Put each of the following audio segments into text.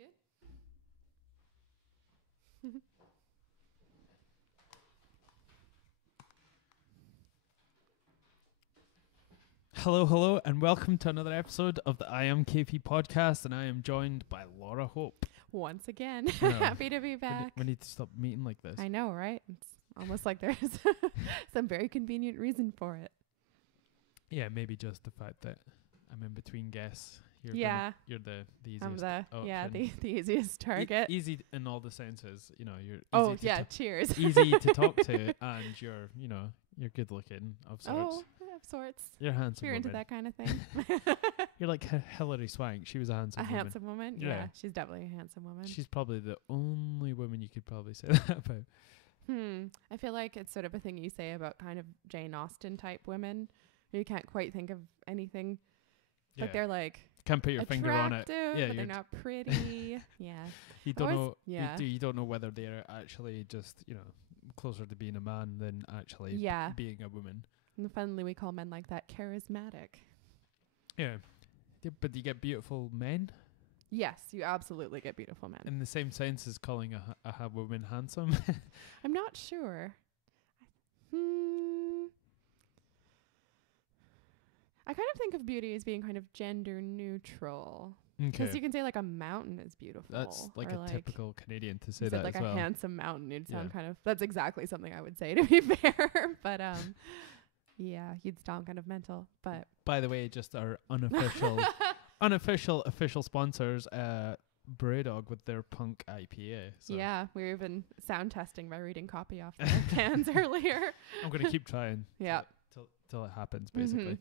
Good. Hello, and welcome to another episode of the IAMKAYPEE podcast, and I am joined by Laura Hope. Once again, No. happy to be back. We need to stop meeting like this. I know, right? It's almost like there's some very convenient reason for it. Yeah, maybe just the fact that I'm in between guests. You're you're the easiest. I'm the option. the easiest target. Easy in all the senses. You know, you're easy Cheers. easy to talk to, and you're you're good looking of sorts. Oh, of sorts. You're a handsome You're woman. into that kind of thing. You're like Hilary Swank. She was a handsome woman. Handsome woman? Yeah, she's definitely a handsome woman. She's probably the only woman you could probably say that about. I feel like it's sort of a thing you say about kind of Jane Austen type women. You can't quite think of anything. Yeah. But they're like Can't put your finger on it. attractive, but they're not pretty. Yeah. You don't know. Yeah. You don't know whether they're actually just closer to being a man than actually being a woman. And funnily, we call men like that charismatic. Yeah. But you get beautiful men Yes, you absolutely get beautiful men. in the same sense as calling a woman handsome. I'm not sure. I kind of think of beauty as being kind of gender neutral. Because you can say like a mountain is beautiful. That's like a typical Canadian to say that like as well. a handsome mountain. It'd sound kind of, that's exactly something I would say, to be fair. But yeah, you'd sound kind of mental. But by the way, just our official sponsors, Brewdog with their Punk IPA. So yeah, we were even sound testing by reading copy off the cans earlier. I'm going to keep trying. Yeah. Till it happens, basically.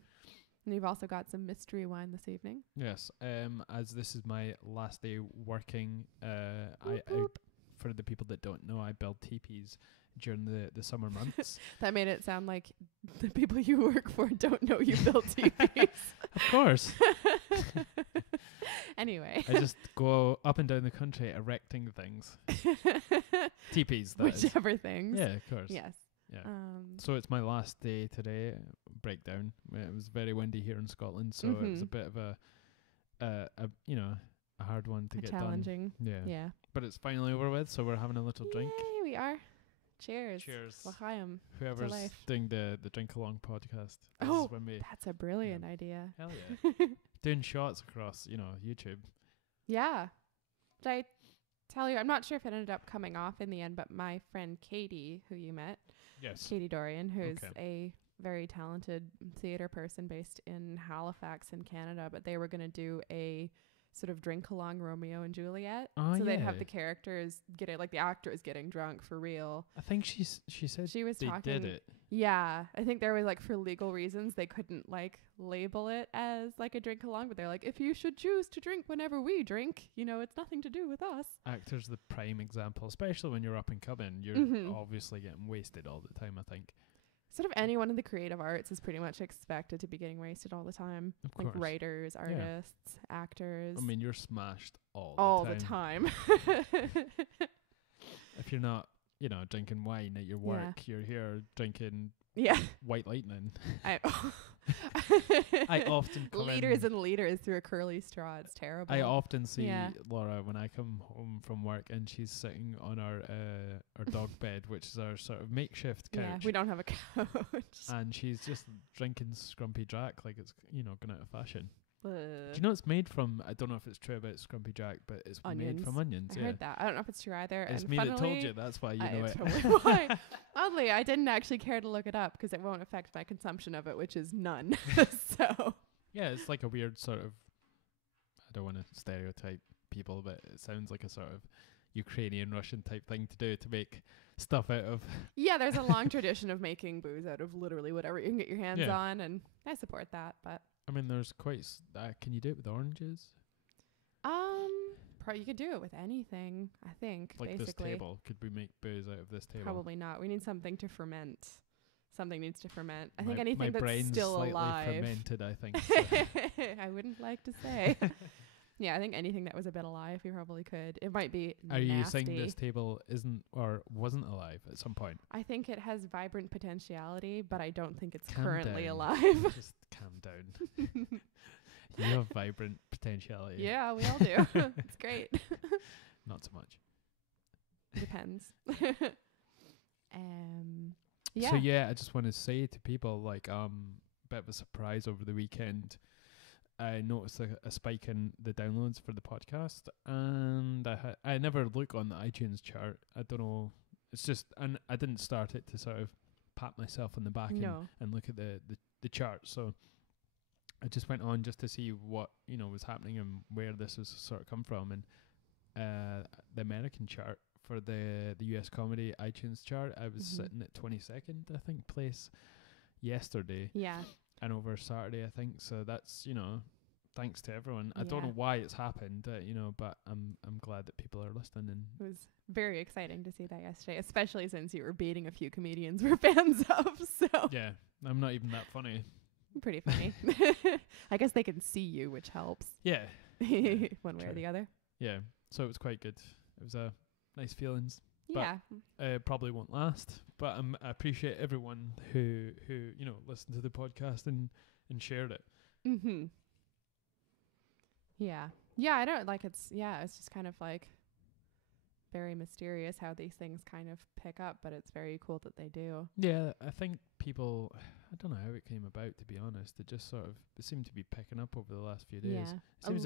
And you've also got some mystery wine this evening. Yes. As this is my last day working, I for the people that don't know, I build teepees during the summer months. That made it sound like the people you work for don't know you build teepees. Of course. Anyway. I just go up and down the country erecting things. Teepees, that Whichever things. Yeah, of course. Yes. Yeah. So it's my last day today. Breakdown. It was very windy here in Scotland, so it was a bit of a hard one to get challenging. Done. Yeah. Yeah. But it's finally over with, so we're having a little drink. Yay, we are. Cheers. Cheers. L'chaim. Whoever's doing the drink along podcast. This is when we that's a brilliant idea. Hell yeah. Doing shots across, YouTube. Yeah. Did I tell you? I'm not sure if it ended up coming off in the end, but my friend Katie, who you met, Katie Dorian, who's a very talented theater person based in Halifax in Canada, but they were going to do a sort of drink along Romeo and Juliet. So they'd have the characters get it, like the actors getting drunk for real. I think she said she was they talking. Did it. Yeah, I think there was like for legal reasons they couldn't like label it as like a drink along, but they're like, if you should choose to drink whenever we drink, it's nothing to do with us. Actors the prime example, especially when you're up and coming. You're obviously getting wasted all the time, I think. Sort of anyone in the creative arts is pretty much expected to be getting wasted all the time. Of like course. Writers, artists, actors. I mean, you're smashed all the time. If you're not, drinking wine at your work, you're here drinking White Lightning. I often come liters and liters through a curly straw. It's terrible. I often see Laura when I come home from work, and she's sitting on our dog bed, which is our sort of makeshift couch. Yeah, we don't have a couch. And she's just drinking Scrumpy Jack like it's gone out of fashion. Do Do you know it's made from? I don't know if it's true about Scrumpy Jack, but it's made from onions. I heard that. I don't know if it's true either. It's and me that told you. That's why you know it. Totally why. Oddly, I didn't actually care to look it up because it won't affect my consumption of it, which is none. So yeah, it's like a weird sort of. I don't want to stereotype people, but it sounds like a sort of Ukrainian Russian type thing to do to make stuff out of. Yeah, there's a long tradition of making booze out of literally whatever you can get your hands on, and I support that. But I mean, there's quite. Can you do it with oranges? You could do it with anything, I think. Like basically. this table. Could we make booze out of this table? Probably not. We need something to ferment. Something needs to ferment. I my, think anything my that's brain's still slightly alive. fermented, I think. So. I wouldn't like to say. Yeah, I think anything that was a bit alive, we probably could. It might be Are nasty. you saying this table isn't or wasn't alive at some point? I think it has vibrant potentiality, but I don't think it's Calm currently down. alive. Just calm down. You have vibrant potentiality. Yeah, we all do. It's great. Not so much. Depends. So yeah, I just want to say to people, like, bit of a surprise over the weekend. I noticed a spike in the downloads for the podcast, and I never look on the iTunes chart. I don't know. It's just, and I didn't start it to sort of pat myself on the back and look at the chart. So I just went on just to see what was happening and where this was sort of come from. And the American chart for the US comedy iTunes chart, I was sitting at 22nd, I think, place yesterday. Yeah. And over Saturday, I think. So that's, thanks to everyone. I don't know why it's happened, but I'm glad that people are listening. And it was very exciting to see that yesterday, especially since you were beating a few comedians we're fans of. So yeah, I'm not even that funny. Pretty funny. I guess they can see you, which helps. Yeah. One way or the other. Yeah. So it was quite good. It was nice feelings. Yeah. But probably won't last. But I appreciate everyone who listened to the podcast and shared it. Mm-hmm. Yeah. Yeah, I don't it's just kind of like very mysterious how these things kind of pick up, but it's very cool that they do. Yeah, I think people, I don't know how it came about, to be honest. It just it seemed to be picking up over the last few days.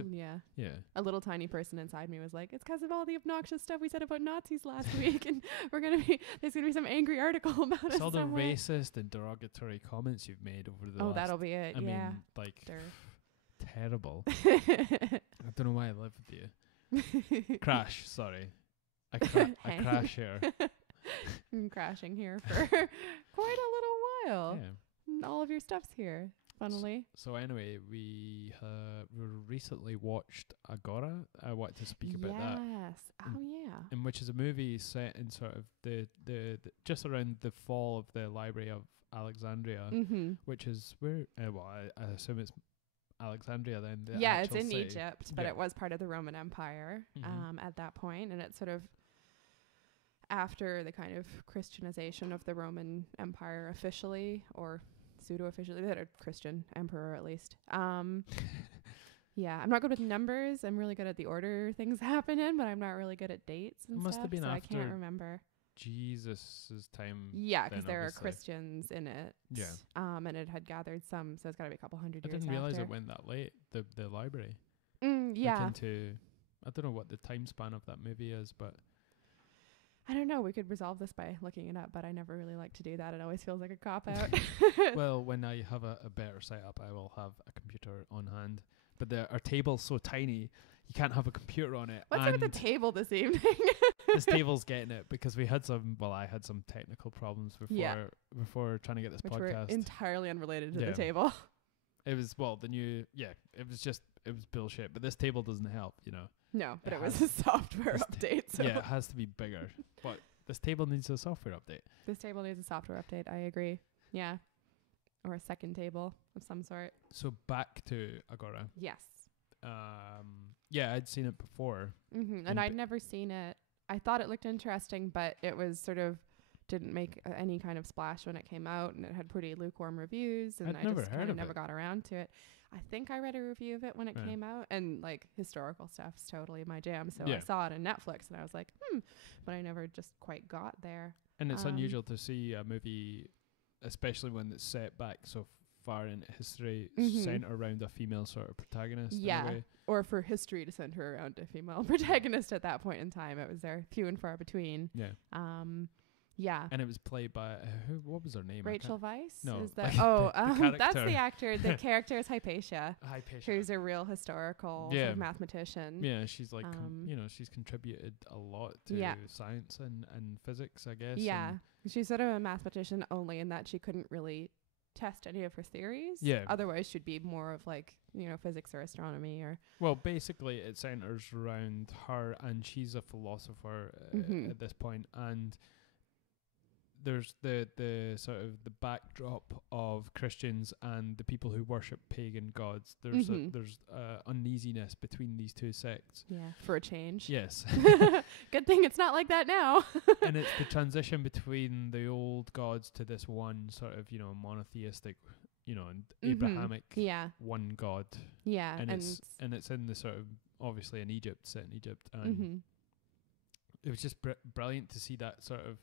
Yeah. Yeah. A little tiny person inside me was like, it's because of all the obnoxious stuff we said about Nazis last week, and there's going to be some angry article about us. It's all the racist and derogatory comments you've made over the last... that'll be it. I mean, like, terrible. I don't know why I live with you. Crash, sorry. I crash here. I'm crashing here for quite a little while. Yeah. All of your stuff's here, funnily. So anyway, we recently watched Agora. I want to speak about that. Yes. Oh yeah. And which is a movie set in sort of the just around the fall of the Library of Alexandria, which is where I assume it's Alexandria then. It's in Egypt, but it was part of the Roman Empire at that point, and it's sort of after the kind of Christianization of the Roman Empire officially, or pseudo-officially. They had a Christian emperor at least. Yeah, I'm not good with numbers. I'm really good at the order things happen in, but I'm not really good at dates and must stuff, have been so after I can't remember. Jesus' time. Yeah, because there are Christians in it. Yeah. And it had gathered some, so it's got to be a couple hundred years I didn't realize after. it went that late, the library. Yeah. I don't know what the time span of that movie is, but... I don't know. We could resolve this by looking it up, but I never really like to do that. It always feels like a cop-out. Well, when I have a better setup, I will have a computer on hand. But our table's so tiny, you can't have a computer on it. What's up with the table this evening? This table's getting it because I had some technical problems before trying to get this Which podcast. Were entirely unrelated to the table. It was, it was bullshit. But this table doesn't help, No, but it was a software update. So. Yeah, it has to be bigger. But this table needs a software update. This table needs a software update. I agree. Yeah. Or a second table of some sort. So back to Agora. Yes. I'd seen it before. And I'd never seen it. I thought it looked interesting, but it was sort of didn't make any kind of splash when it came out, and it had pretty lukewarm reviews, and I just kind of never got around to it. I think I read a review of it when it came out, and like historical stuff's totally my jam. So I saw it on Netflix, and I was like, but I never just quite got there. And it's unusual to see a movie, especially when it's set back so far in history, center around a female sort of protagonist. Yeah, or for history to center around a female protagonist at that point in time. It was there few and far between. Yeah. Yeah. And it was played by what was her name? Rachel Weisz? No. Is that that's the actor. The character is Hypatia. Who's a real historical sort of mathematician. Yeah, she's like she's contributed a lot to science and physics, I guess. Yeah. She's sort of a mathematician only in that she couldn't really test any of her theories. Yeah. Otherwise she'd be more of like, physics or astronomy or... Well, basically it centers around her, and she's a philosopher at this point, and there's the sort of the backdrop of Christians and the people who worship pagan gods. There's uneasiness between these two sects. Yeah, for a change. Yes. Good thing it's not like that now. And it's the transition between the old gods to this one sort of, monotheistic Abrahamic one God. Yeah. And it's in the sort of, obviously in Egypt, set in Egypt. And it was just brilliant to see that sort of,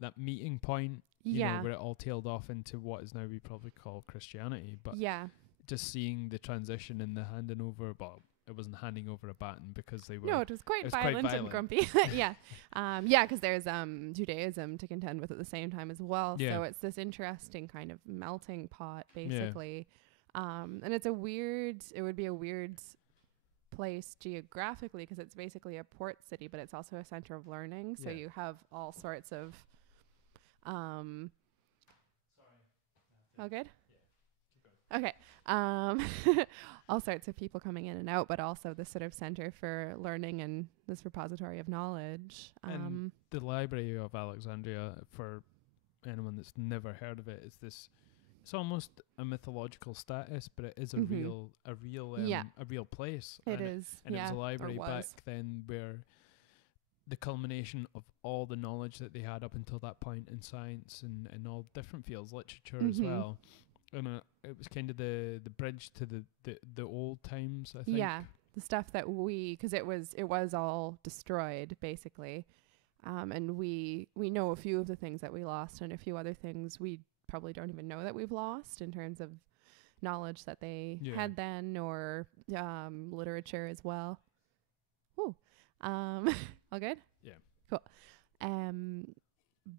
that meeting point, where it all tailed off into what is now we probably call Christianity. But just seeing the transition and the handing over, well, it wasn't handing over a baton because they were... No, it was quite violent and grumpy. Because there's Judaism to contend with at the same time as well. So it's this interesting kind of melting pot, basically. And it would be a weird place geographically because it's basically a port city, but it's also a center of learning. So you have all sorts of... Sorry. All good? Okay. All sorts of people coming in and out, but also this sort of center for learning and this repository of knowledge. And the Library of Alexandria, for anyone that's never heard of it, is this, it's almost a mythological status, but it is a real place. It is. And it was a library back then where the culmination of all the knowledge that they had up until that point in science and all different fields, literature as well. And it was kind of the bridge to the old times, I think. Yeah, the stuff that because it was all destroyed basically, and we know a few of the things that we lost, and a few other things we probably don't even know that we've lost in terms of knowledge that they had then, or literature as well. Ooh, all good? Yeah. Cool.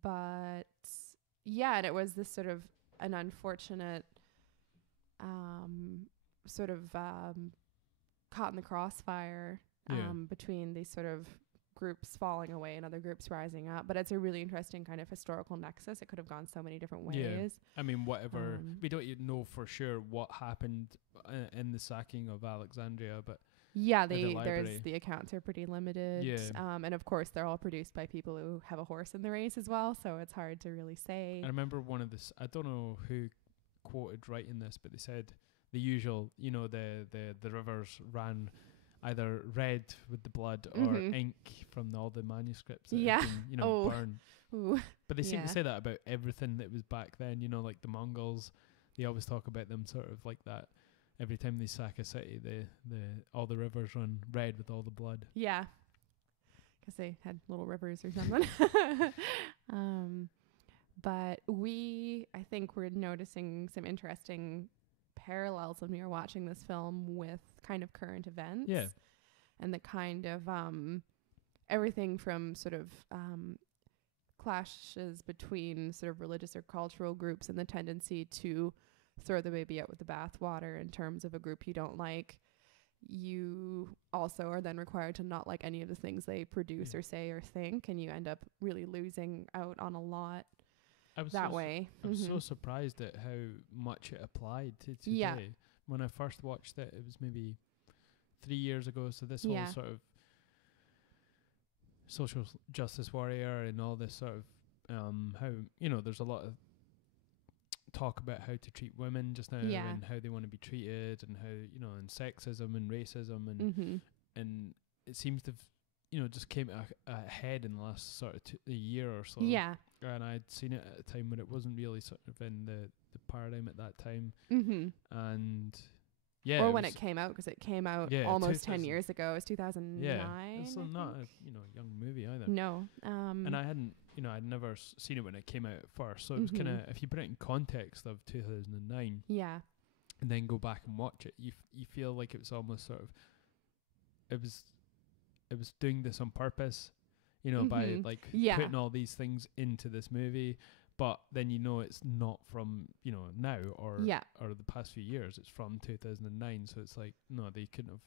But and it was this sort of an unfortunate sort of caught in the crossfire between these sort of groups falling away and other groups rising up. But it's a really interesting kind of historical nexus. It could have gone so many different ways. Yeah. I mean, whatever. We don't even know for sure what happened in the sacking of Alexandria, but the accounts are pretty limited. Yeah. And of course, they're all produced by people who have a horse in the race as well, so it's hard to really say. I remember one of this, I don't know who quoted writing this, but they said the usual, the rivers ran either red with the blood or ink from all the manuscripts that had been, burned. Ooh. But they seem to say that about everything that was back then, like the Mongols. They always talk about them sort of like that. Every time they sack a city, all the rivers run red with all the blood. Yeah, because they had little rivers or something. But I think we're noticing some interesting parallels when we were watching this film with kind of current events. Yeah. And the kind of everything from sort of clashes between sort of religious or cultural groups and the tendency to throw the baby out with the bathwater in terms of a group you don't like. You also are then required to not like any of the things they produce or say or think, and you end up really losing out on a lot that way. I was so surprised at how much it applied to today. Yeah. When I first watched it, it was maybe 3 years ago, so this whole sort of social justice warrior and all this sort of how, there's a lot of talk about how to treat women just now and how they want to be treated and how, and sexism and racism and it seems to have, just came ahead in the last sort of a year or so. Yeah. And I'd seen it at a time when it wasn't really sort of in the paradigm at that time. And or when it came out, because it came out almost 10 years ago. It was 2009. Yeah, it's not a young movie either. No. And I hadn't, I'd never seen it when it came out at first. So it was kind of, if you put it in context of 2009, and then go back and watch it, you feel like it was almost sort of, it was doing this on purpose, by like putting all these things into this movie. But then it's not from now or the past few years. It's from 2009. So it's like, no, they couldn't have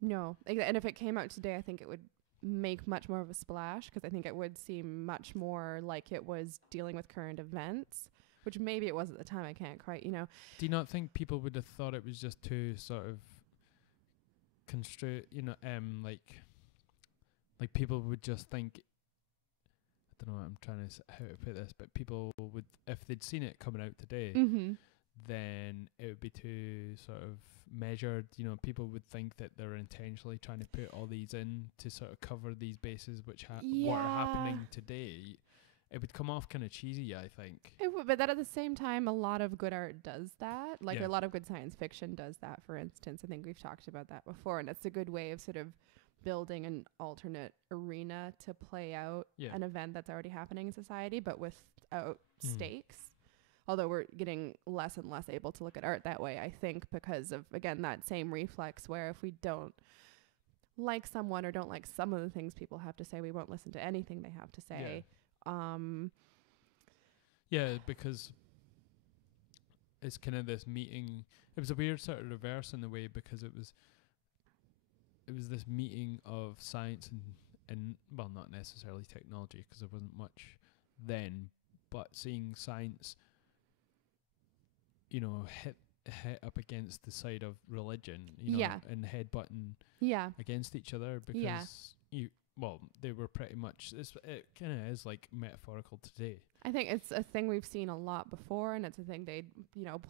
No, and if it came out today, I think it would make much more of a splash, because I think it would seem much more like it was dealing with current events, which maybe it was at the time. I can't quite Do you not think people would have thought it was just too sort of construed? Like people would just think. I don't know what I'm trying to how to put this, but people would, if they'd seen it coming out today, then it would be too sort of measured. People would think that they're intentionally trying to put all these in to sort of cover these bases, which what are happening today. it would come off kind of cheesy, I think. It would, but that at the same time, a lot of good art does that. Like a lot of good science fiction does that, for instance. I think we've talked about that before, and it's a good way of sort of building an alternate arena to play out an event that's already happening in society, but without stakes. Although we're getting less and less able to look at art that way, I think, because of, again, that same reflex where if we don't like someone or don't like some of the things people have to say, we won't listen to anything they have to say. Because it's kind of this meeting. It was a weird sort of reverse in a way, because it was this meeting of science and well, not necessarily technology, because there wasn't much then, but seeing science, hit up against the side of religion, and headbutting against each other, because they were pretty much, it kind of is like metaphorical today. I think it's a thing we've seen a lot before, and it's a thing they'd,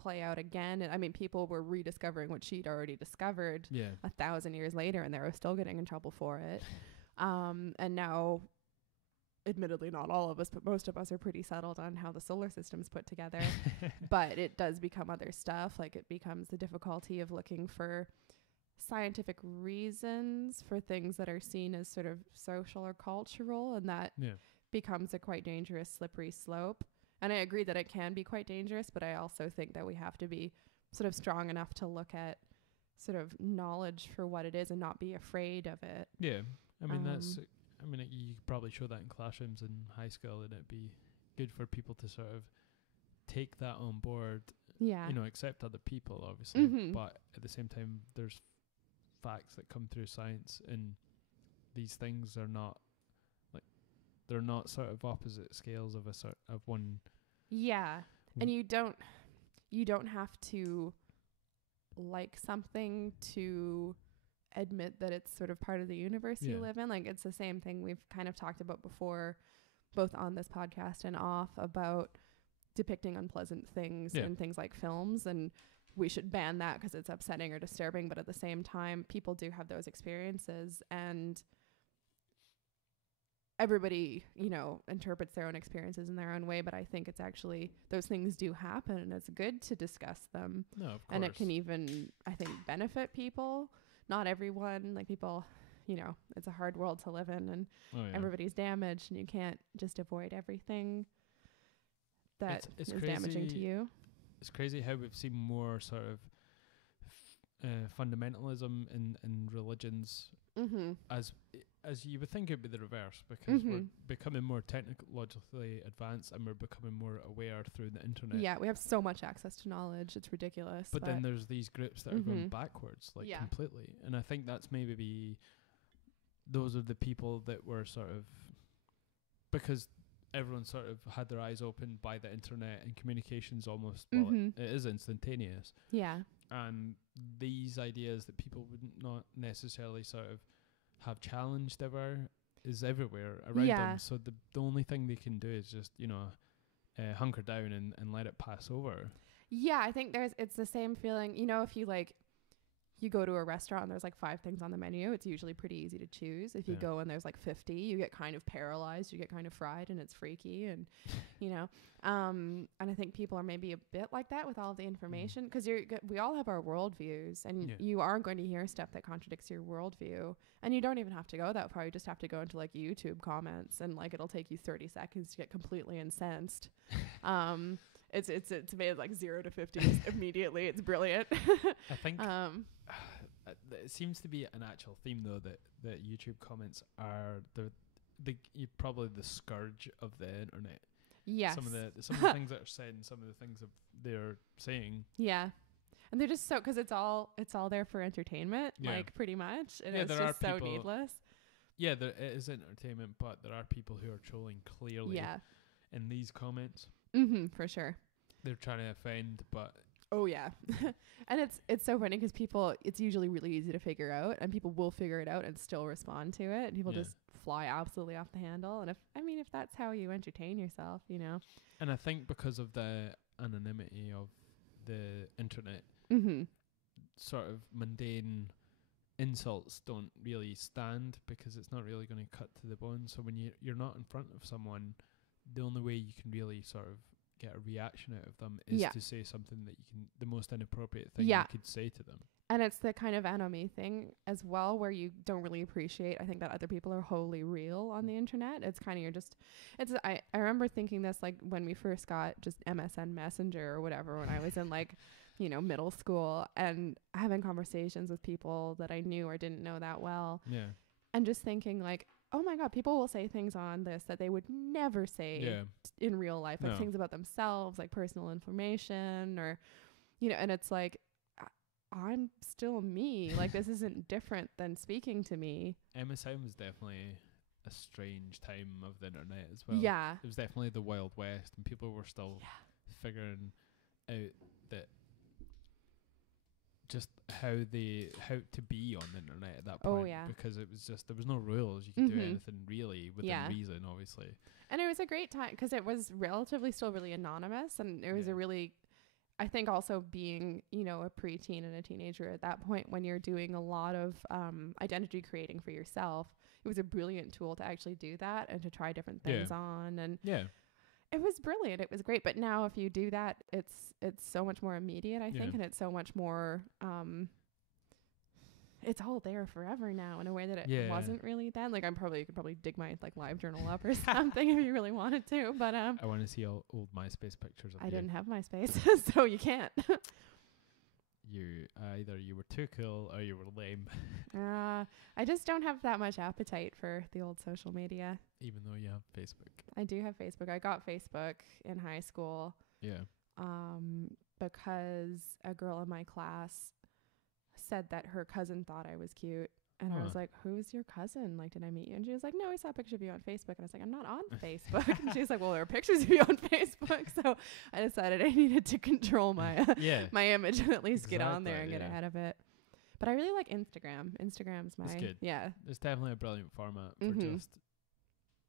play out again. And I mean, people were rediscovering what she'd already discovered 1,000 years later, and they were still getting in trouble for it. And now, admittedly, not all of us, but most of us are pretty settled on how the solar system's put together. But it does become other stuff. Like, it becomes the difficulty of looking for scientific reasons for things that are seen as sort of social or cultural, and that becomes a quite dangerous slippery slope. And I agree that it can be quite dangerous, but I also think that we have to be sort of strong enough to look at sort of knowledge for what it is and not be afraid of it. Yeah. I mean, you could probably show that in classrooms in high school, and it'd be good for people to sort of take that on board. Yeah. Accept other people, obviously, but at the same time, there's facts that come through science, and these things are not they're not sort of opposite scales of one. Yeah. And you don't have to like something to admit that it's sort of part of the universe you live in. Like, it's the same thing we've kind of talked about before, both on this podcast and off, about depicting unpleasant things in things like films, and we should ban that because it's upsetting or disturbing. But at the same time, people do have those experiences, and everybody, interprets their own experiences in their own way. But I think it's actually, those things do happen, and it's good to discuss them. No, of course. And it can even, I think, benefit people. Not everyone, like people, it's a hard world to live in, and everybody's damaged, and you can't just avoid everything that is damaging to you. It's crazy how we've seen more sort of fundamentalism in religions, as you would think it'd be the reverse, because we're becoming more technologically advanced, and we're becoming more aware through the internet. Yeah, we have so much access to knowledge, it's ridiculous. But then there's these groups that are going backwards, completely. And I think that's maybe those are the people that were sort of, because everyone sort of had their eyes opened by the internet, and communication's almost, it is instantaneous. Yeah. And these ideas that people wouldn't not necessarily sort of have challenged ever is everywhere around them. So the only thing they can do is just, hunker down and let it pass over. Yeah, I think it's the same feeling, if you go to a restaurant and there's like 5 things on the menu, it's usually pretty easy to choose. If you go and there's like 50, you get kind of paralyzed, you get kind of fried, and it's freaky, and and I think people are maybe a bit like that with all of the information, because we all have our worldviews, and you are going to hear stuff that contradicts your worldview, and you don't even have to go that far. You just have to go into like YouTube comments, and like it'll take you 30 seconds to get completely incensed. It's made like 0 to 50 immediately. It's brilliant. I think it seems to be an actual theme, though, that YouTube comments are probably the scourge of the internet. Yes. Some of the things that are said, and some of the things that they're saying. Yeah. And they're just because it's all there for entertainment, like pretty much. And it's just so needless. Yeah, it is entertainment, but there are people who are trolling clearly in these comments. For sure. They're trying to offend, but... Oh, yeah. And it's so funny because it's usually really easy to figure out, and people will figure it out and still respond to it, and people just fly absolutely off the handle. And if that's how you entertain yourself, And I think because of the anonymity of the internet, sort of mundane insults don't really stand, because it's not really going to cut to the bone. So when you're not in front of someone, the only way you can really sort of get a reaction out of them is to say something that you can, the most inappropriate thing you could say to them. And it's the kind of enemy thing as well, where you don't really appreciate, I think, that other people are wholly real on the internet. It's kind of, you're just, I remember thinking this, like, when we first got just MSN Messenger or whatever, when I was in, like, you know, middle school, and having conversations with people that I knew or didn't know that well. Yeah. And just thinking, like, oh my God, people will say things on this that they would never say in real life, like things about themselves, like personal information, or, you know, and it's like, I'm still me. Like, this isn't different than speaking to me. MSN was definitely a strange time of the internet as well. Yeah. It was definitely the Wild West, and people were still figuring out that just how to be on the internet at that point. Because it was just, there was no rules. You could do anything really within reason, obviously. And it was a great time because it was relatively still really anonymous, and it was a really, I think, also being, you know, a preteen and a teenager at that point, when you're doing a lot of identity creating for yourself, it was a brilliant tool to actually do that and to try different things on. And it was brilliant. It was great. But now if you do that, it's so much more immediate, I think, and it's so much more, it's all there forever now in a way that it wasn't really then. Like, you could probably dig my, like, live journal up or something if you really wanted to. But I want to see all old MySpace pictures of you. I didn't have MySpace, so you can't. Either you were too cool or you were lame. I just don't have that much appetite for the old social media. Even though you have Facebook. I do have Facebook. I got Facebook in high school. Yeah. Because a girl in my class said that her cousin thought I was cute. And I was like, who's your cousin? Like, did I meet you? And she was like, no, I saw a picture of you on Facebook. And I was like, I'm not on Facebook. And she was like, well, there are pictures of you on Facebook. So I decided I needed to control my my image and at least get on there and get ahead of it. But I really like Instagram. Instagram's my... It's good. Yeah. It's definitely a brilliant format for just...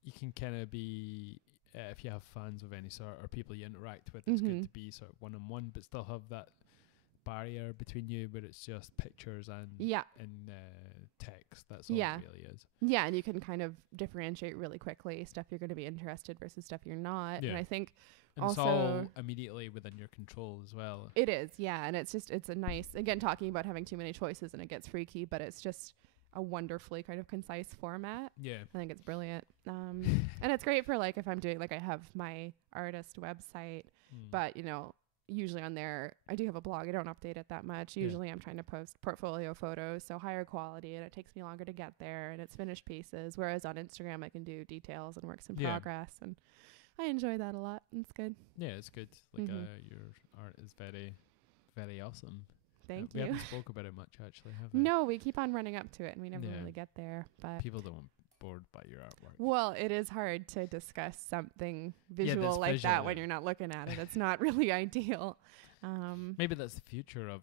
You can kind of be... if you have fans of any sort or people you interact with, it's good to be sort of one-on-one, but still have that barrier between you where it's just pictures and text. That's all it really is. Yeah, and you can kind of differentiate really quickly stuff you're going to be interested versus stuff you're not. And I think it's all immediately within your control as well. It is, and it's a nice, again, talking about having too many choices and it gets freaky, but it's just a wonderfully kind of concise format. Yeah. I think it's brilliant. And it's great for, like, if I'm doing, like, I have my artist website, but, you know, usually on there, I do have a blog. I don't update it that much. Usually I'm trying to post portfolio photos, so higher quality, and it takes me longer to get there, and it's finished pieces. Whereas on Instagram, I can do details and works in progress, and I enjoy that a lot. It's good. Yeah, it's good. Like, your art is very, very awesome. Thank you. We haven't spoke about it much, actually, have we? No, we keep on running up to it, and we never really get there. But people don't bored by your artwork. Well, it is hard to discuss something visual like that when you're not looking at it. It's not really ideal. Maybe that's the future of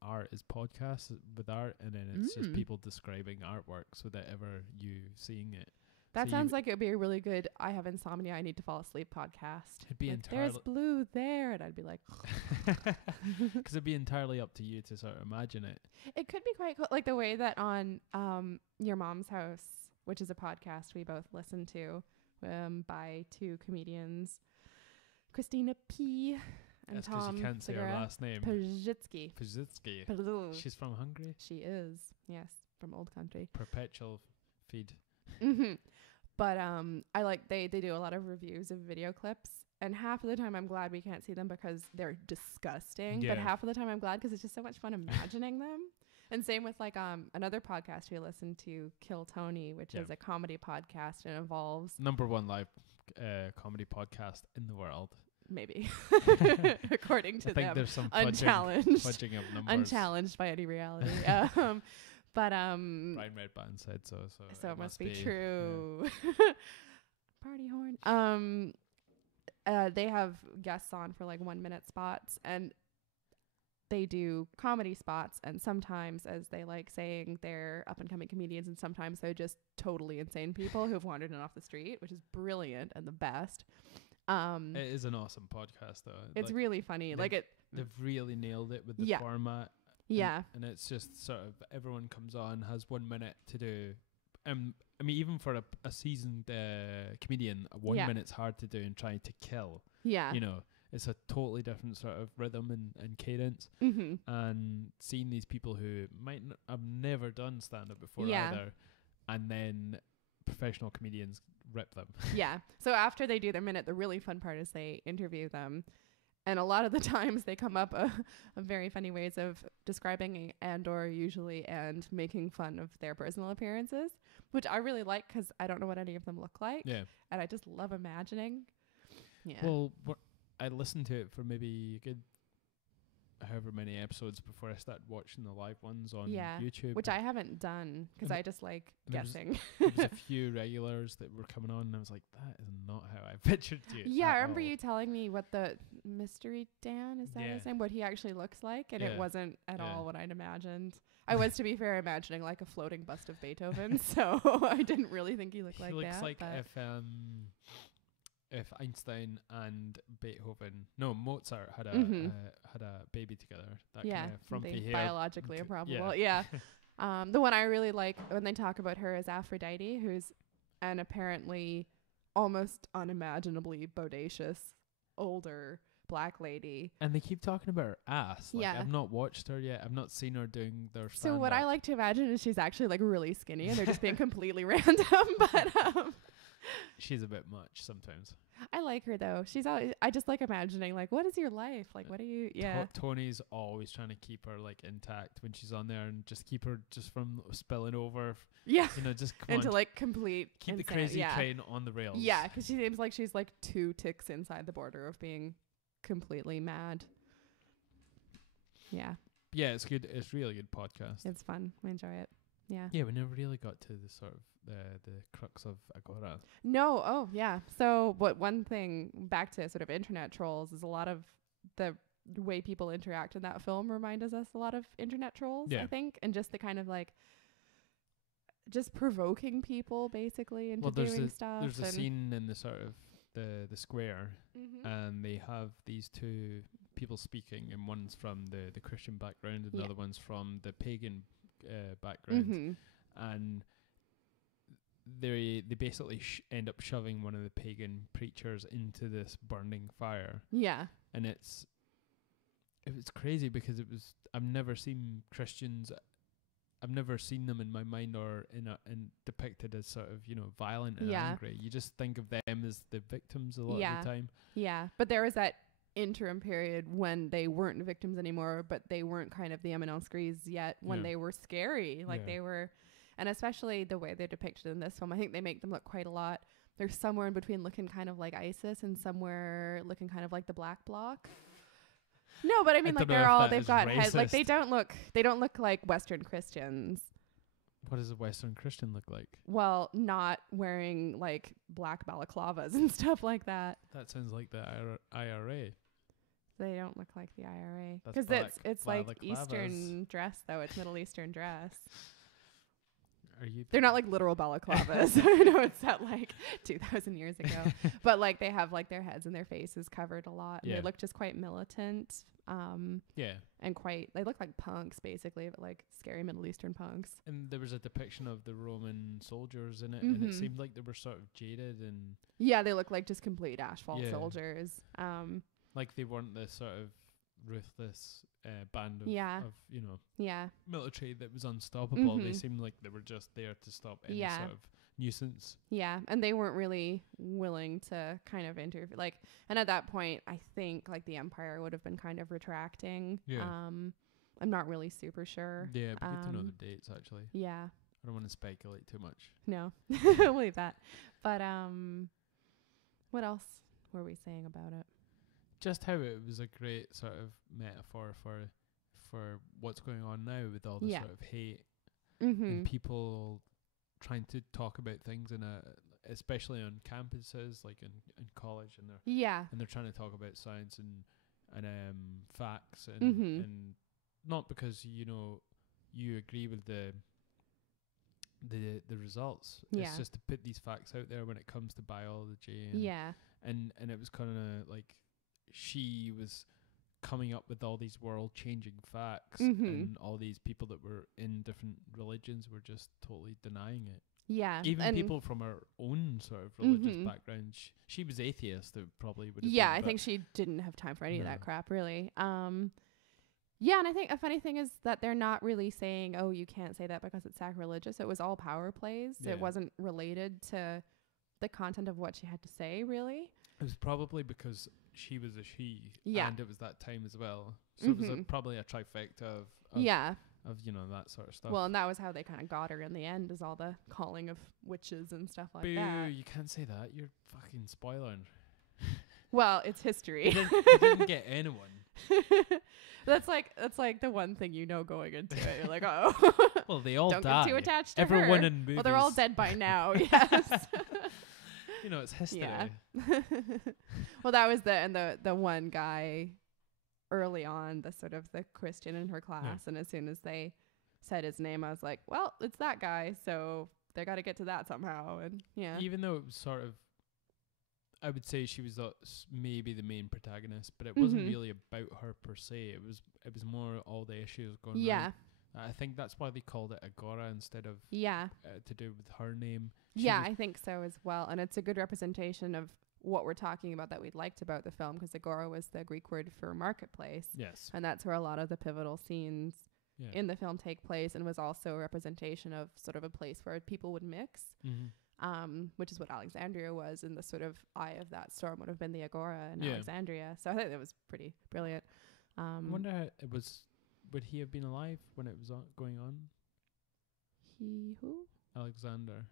art, is podcasts with art, and then it's just people describing artworks without ever you seeing it. That sounds like it would be a really good I have insomnia, I need to fall asleep podcast. It'd be like, there's blue there, and I'd be like... Because it'd be entirely up to you to sort of imagine it. It could be quite cool. Like the way that on Your Mom's House, which is a podcast we both listen to by two comedians, Christina P. and Tom you can't say her last name. Pazitsky. She's from Hungary? She is, yes, from Old Country. Perpetual feed. But I like they do a lot of reviews of video clips, and half of the time I'm glad we can't see them because they're disgusting, but half of the time I'm glad because it's just so much fun imagining them. And same with like another podcast we listen to, Kill Tony, which is a comedy podcast and involves #1 live comedy podcast in the world. Maybe. According to I think them. There's some unchallenged. fudging of numbers. Unchallenged by any reality. But Brian Redband said so. So it must be true. Yeah. Party horn. They have guests on for like 1 minute spots, and they do comedy spots, and sometimes, as they like saying, they're up and coming comedians, and sometimes they're just totally insane people who've wandered in off the street, which is brilliant and the best. It is an awesome podcast though. It's like, really funny. They've really nailed it with the format. Yeah. And it's just sort of everyone comes on, has 1 minute to do. I mean, even for a seasoned comedian, 1 minute's hard to do and trying to kill. Yeah. You know, it's a totally different sort of rhythm and cadence. Mm-hmm. And seeing these people who might have never done stand-up before either, and then professional comedians rip them. Yeah. So after they do their minute, the really fun part is they interview them. And a lot of the times they come up a very funny ways of describing and making fun of their personal appearances, which I really like because I don't know what any of them look like. Yeah. And I just love imagining. Yeah. Well, I listened to it for maybe a good however many episodes before I started watching the live ones on YouTube. Which I haven't done because I just like guessing. There was a few regulars that were coming on and I was like, that is not how I pictured you. Yeah, I remember you telling me what the Mystery Dan, is that his name? What he actually looks like, and it wasn't at all what I'd imagined. I was, to be fair, imagining like a floating bust of Beethoven, so I didn't really think he looked like that. He looks like if Einstein and Mozart had a baby together. That kind of frumpy hair. Biologically improbable. Yeah. The one I really like when they talk about her is Aphrodite, who's an apparently almost unimaginably bodacious older black lady. And they keep talking about her ass. Like, I've not watched her yet. I've not seen her doing their stand-up. So what I like to imagine is she's actually like really skinny and they're just being completely random. But she's a bit much sometimes. I like her though. She's always, I just like imagining like, what is your life? Like, what are you? Yeah. Tony's always trying to keep her like intact when she's on there and just keep her just from spilling over. Yeah. You know, just into like complete. Keep the crazy train on the rails. Yeah, because she seems like she's like 2 ticks inside the border of being completely mad. Yeah. Yeah, it's good. It's really good podcast. It's fun. We enjoy it. Yeah. Yeah, we never really got to the sort of the crux of Agora. No. Oh, yeah. So, one thing back to sort of internet trolls is a lot of the way people interact in that film reminds us a lot of internet trolls, I think, and just the kind of like just provoking people basically into doing stuff. There's a scene in the sort of the square, and they have these two people speaking, and one's from the Christian background, and the other one's from the pagan background, and they basically end up shoving one of the pagan preachers into this burning fire. Yeah, and it was crazy because I've never seen Christians. I've never seen them in my mind or in depicted as sort of, you know, violent and angry. You just think of them as the victims a lot of the time. Yeah, but there was that interim period when they weren't victims anymore, but they weren't kind of the M&L Screes yet when they were scary. Like they were, and especially the way they're depicted in this film, I think they make them look quite a lot. They're somewhere in between looking kind of like ISIS and somewhere looking kind of like the Black Bloc. No, but I mean, like they've got heads. Like they don't look like Western Christians. What does a Western Christian look like? Well, not wearing like black balaclavas and stuff like that. That sounds like the IRA. They don't look like the IRA because it's like Eastern dress though. It's Middle Eastern dress. They're not like literal balaclavas. I know it's set like 2,000 years ago, but like they have like their heads and their faces covered a lot. And they look just quite militant. And they look like punks basically, but like scary Middle Eastern punks. And there was a depiction of the Roman soldiers in it, and it seemed like they were sort of jaded and. Yeah, they look like just complete asphalt soldiers. Like they weren't this sort of ruthless band of you know military that was unstoppable. They seemed like they were just there to stop any sort of nuisance. Yeah, and they weren't really willing to kind of interfere. Like, and at that point, I think like the Empire would have been kind of retracting. Yeah. I'm not really super sure. Yeah, but good to know the dates actually. Yeah. I don't want to speculate too much. No, we'll leave that. But what else were we saying about it? Just how it was a great sort of metaphor for what's going on now with all the sort of hate and people trying to talk about things especially on campuses, like in college, and they're trying to talk about science and facts and not because you know you agree with the results. It's just to put these facts out there when it comes to biology and it was kind of like she was coming up with all these world-changing facts, and all these people that were in different religions were just totally denying it. Yeah. Even people from her own sort of religious background. She was atheist. It probably would have Yeah, been, I think she didn't have time for any of that crap, really. Yeah, and I think a funny thing is that they're not really saying, oh, you can't say that because it's sacrilegious. It was all power plays. Yeah. It wasn't related to the content of what she had to say, really. It was probably because she was a she, and it was that time as well. So it was probably a trifecta of that sort of stuff. Well, and that was how they kind of got her in the end, is all the calling of witches and stuff like that. You can't say that. You're fucking spoiling. Well, it's history. They didn't get anyone. That's like the one thing going into it. You're like, oh. Well, they all don't die. Get too attached to Everyone her. in movies. Well, they're all dead by now. Yes. It's history. Yeah. Well, that was the one guy early on, the sort of the Christian in her class, and as soon as they said his name, I was like, well, it's that guy, so they got to get to that somehow. And even though it was sort of, I would say she was maybe the main protagonist, but it wasn't really about her per se. It was more all the issues going on. Yeah. I think that's why they called it Agora instead of to do with her name. I think so as well. And it's a good representation of what we're talking about that we liked about the film, because Agora was the Greek word for marketplace. Yes. And that's where a lot of the pivotal scenes in the film take place, and was also a representation of sort of a place where people would mix. Which is what Alexandria was, and the sort of eye of that storm would have been the Agora in Alexandria. So I think that was pretty brilliant. I wonder how it was. Would he have been alive when it was going on? He who? Alexander.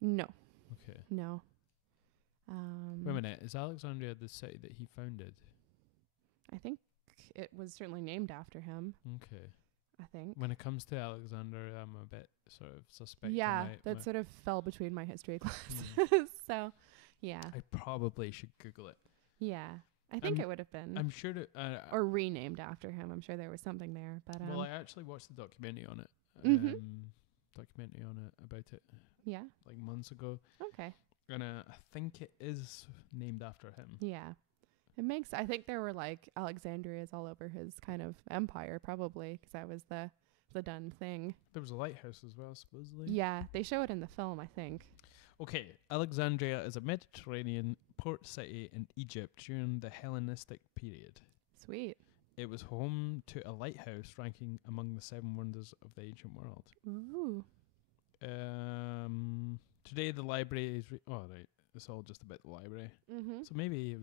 No. Okay. No. Wait a minute. Is Alexandria the city that he founded? I think it was certainly named after him. Okay. I think. When it comes to Alexander, I'm a bit sort of suspect. Yeah, that sort of fell between my history classes. So, yeah. I probably should Google it. Yeah. I think it would have been. I'm sure that... or renamed after him. I'm sure there was something there. But well, I actually watched the documentary on it. Documentary on it about it. Yeah. Like months ago. Okay. And I think it is named after him. Yeah. I think there were like Alexandrias all over his kind of empire, probably, because that was the done thing. There was a lighthouse as well, supposedly. Yeah, they show it in the film, I think. Okay, Alexandria is a Mediterranean port city in Egypt during the Hellenistic period. Sweet. It was home to a lighthouse ranking among the 7 wonders of the ancient world. Ooh. Today the library is... right. It's all just about the library. So maybe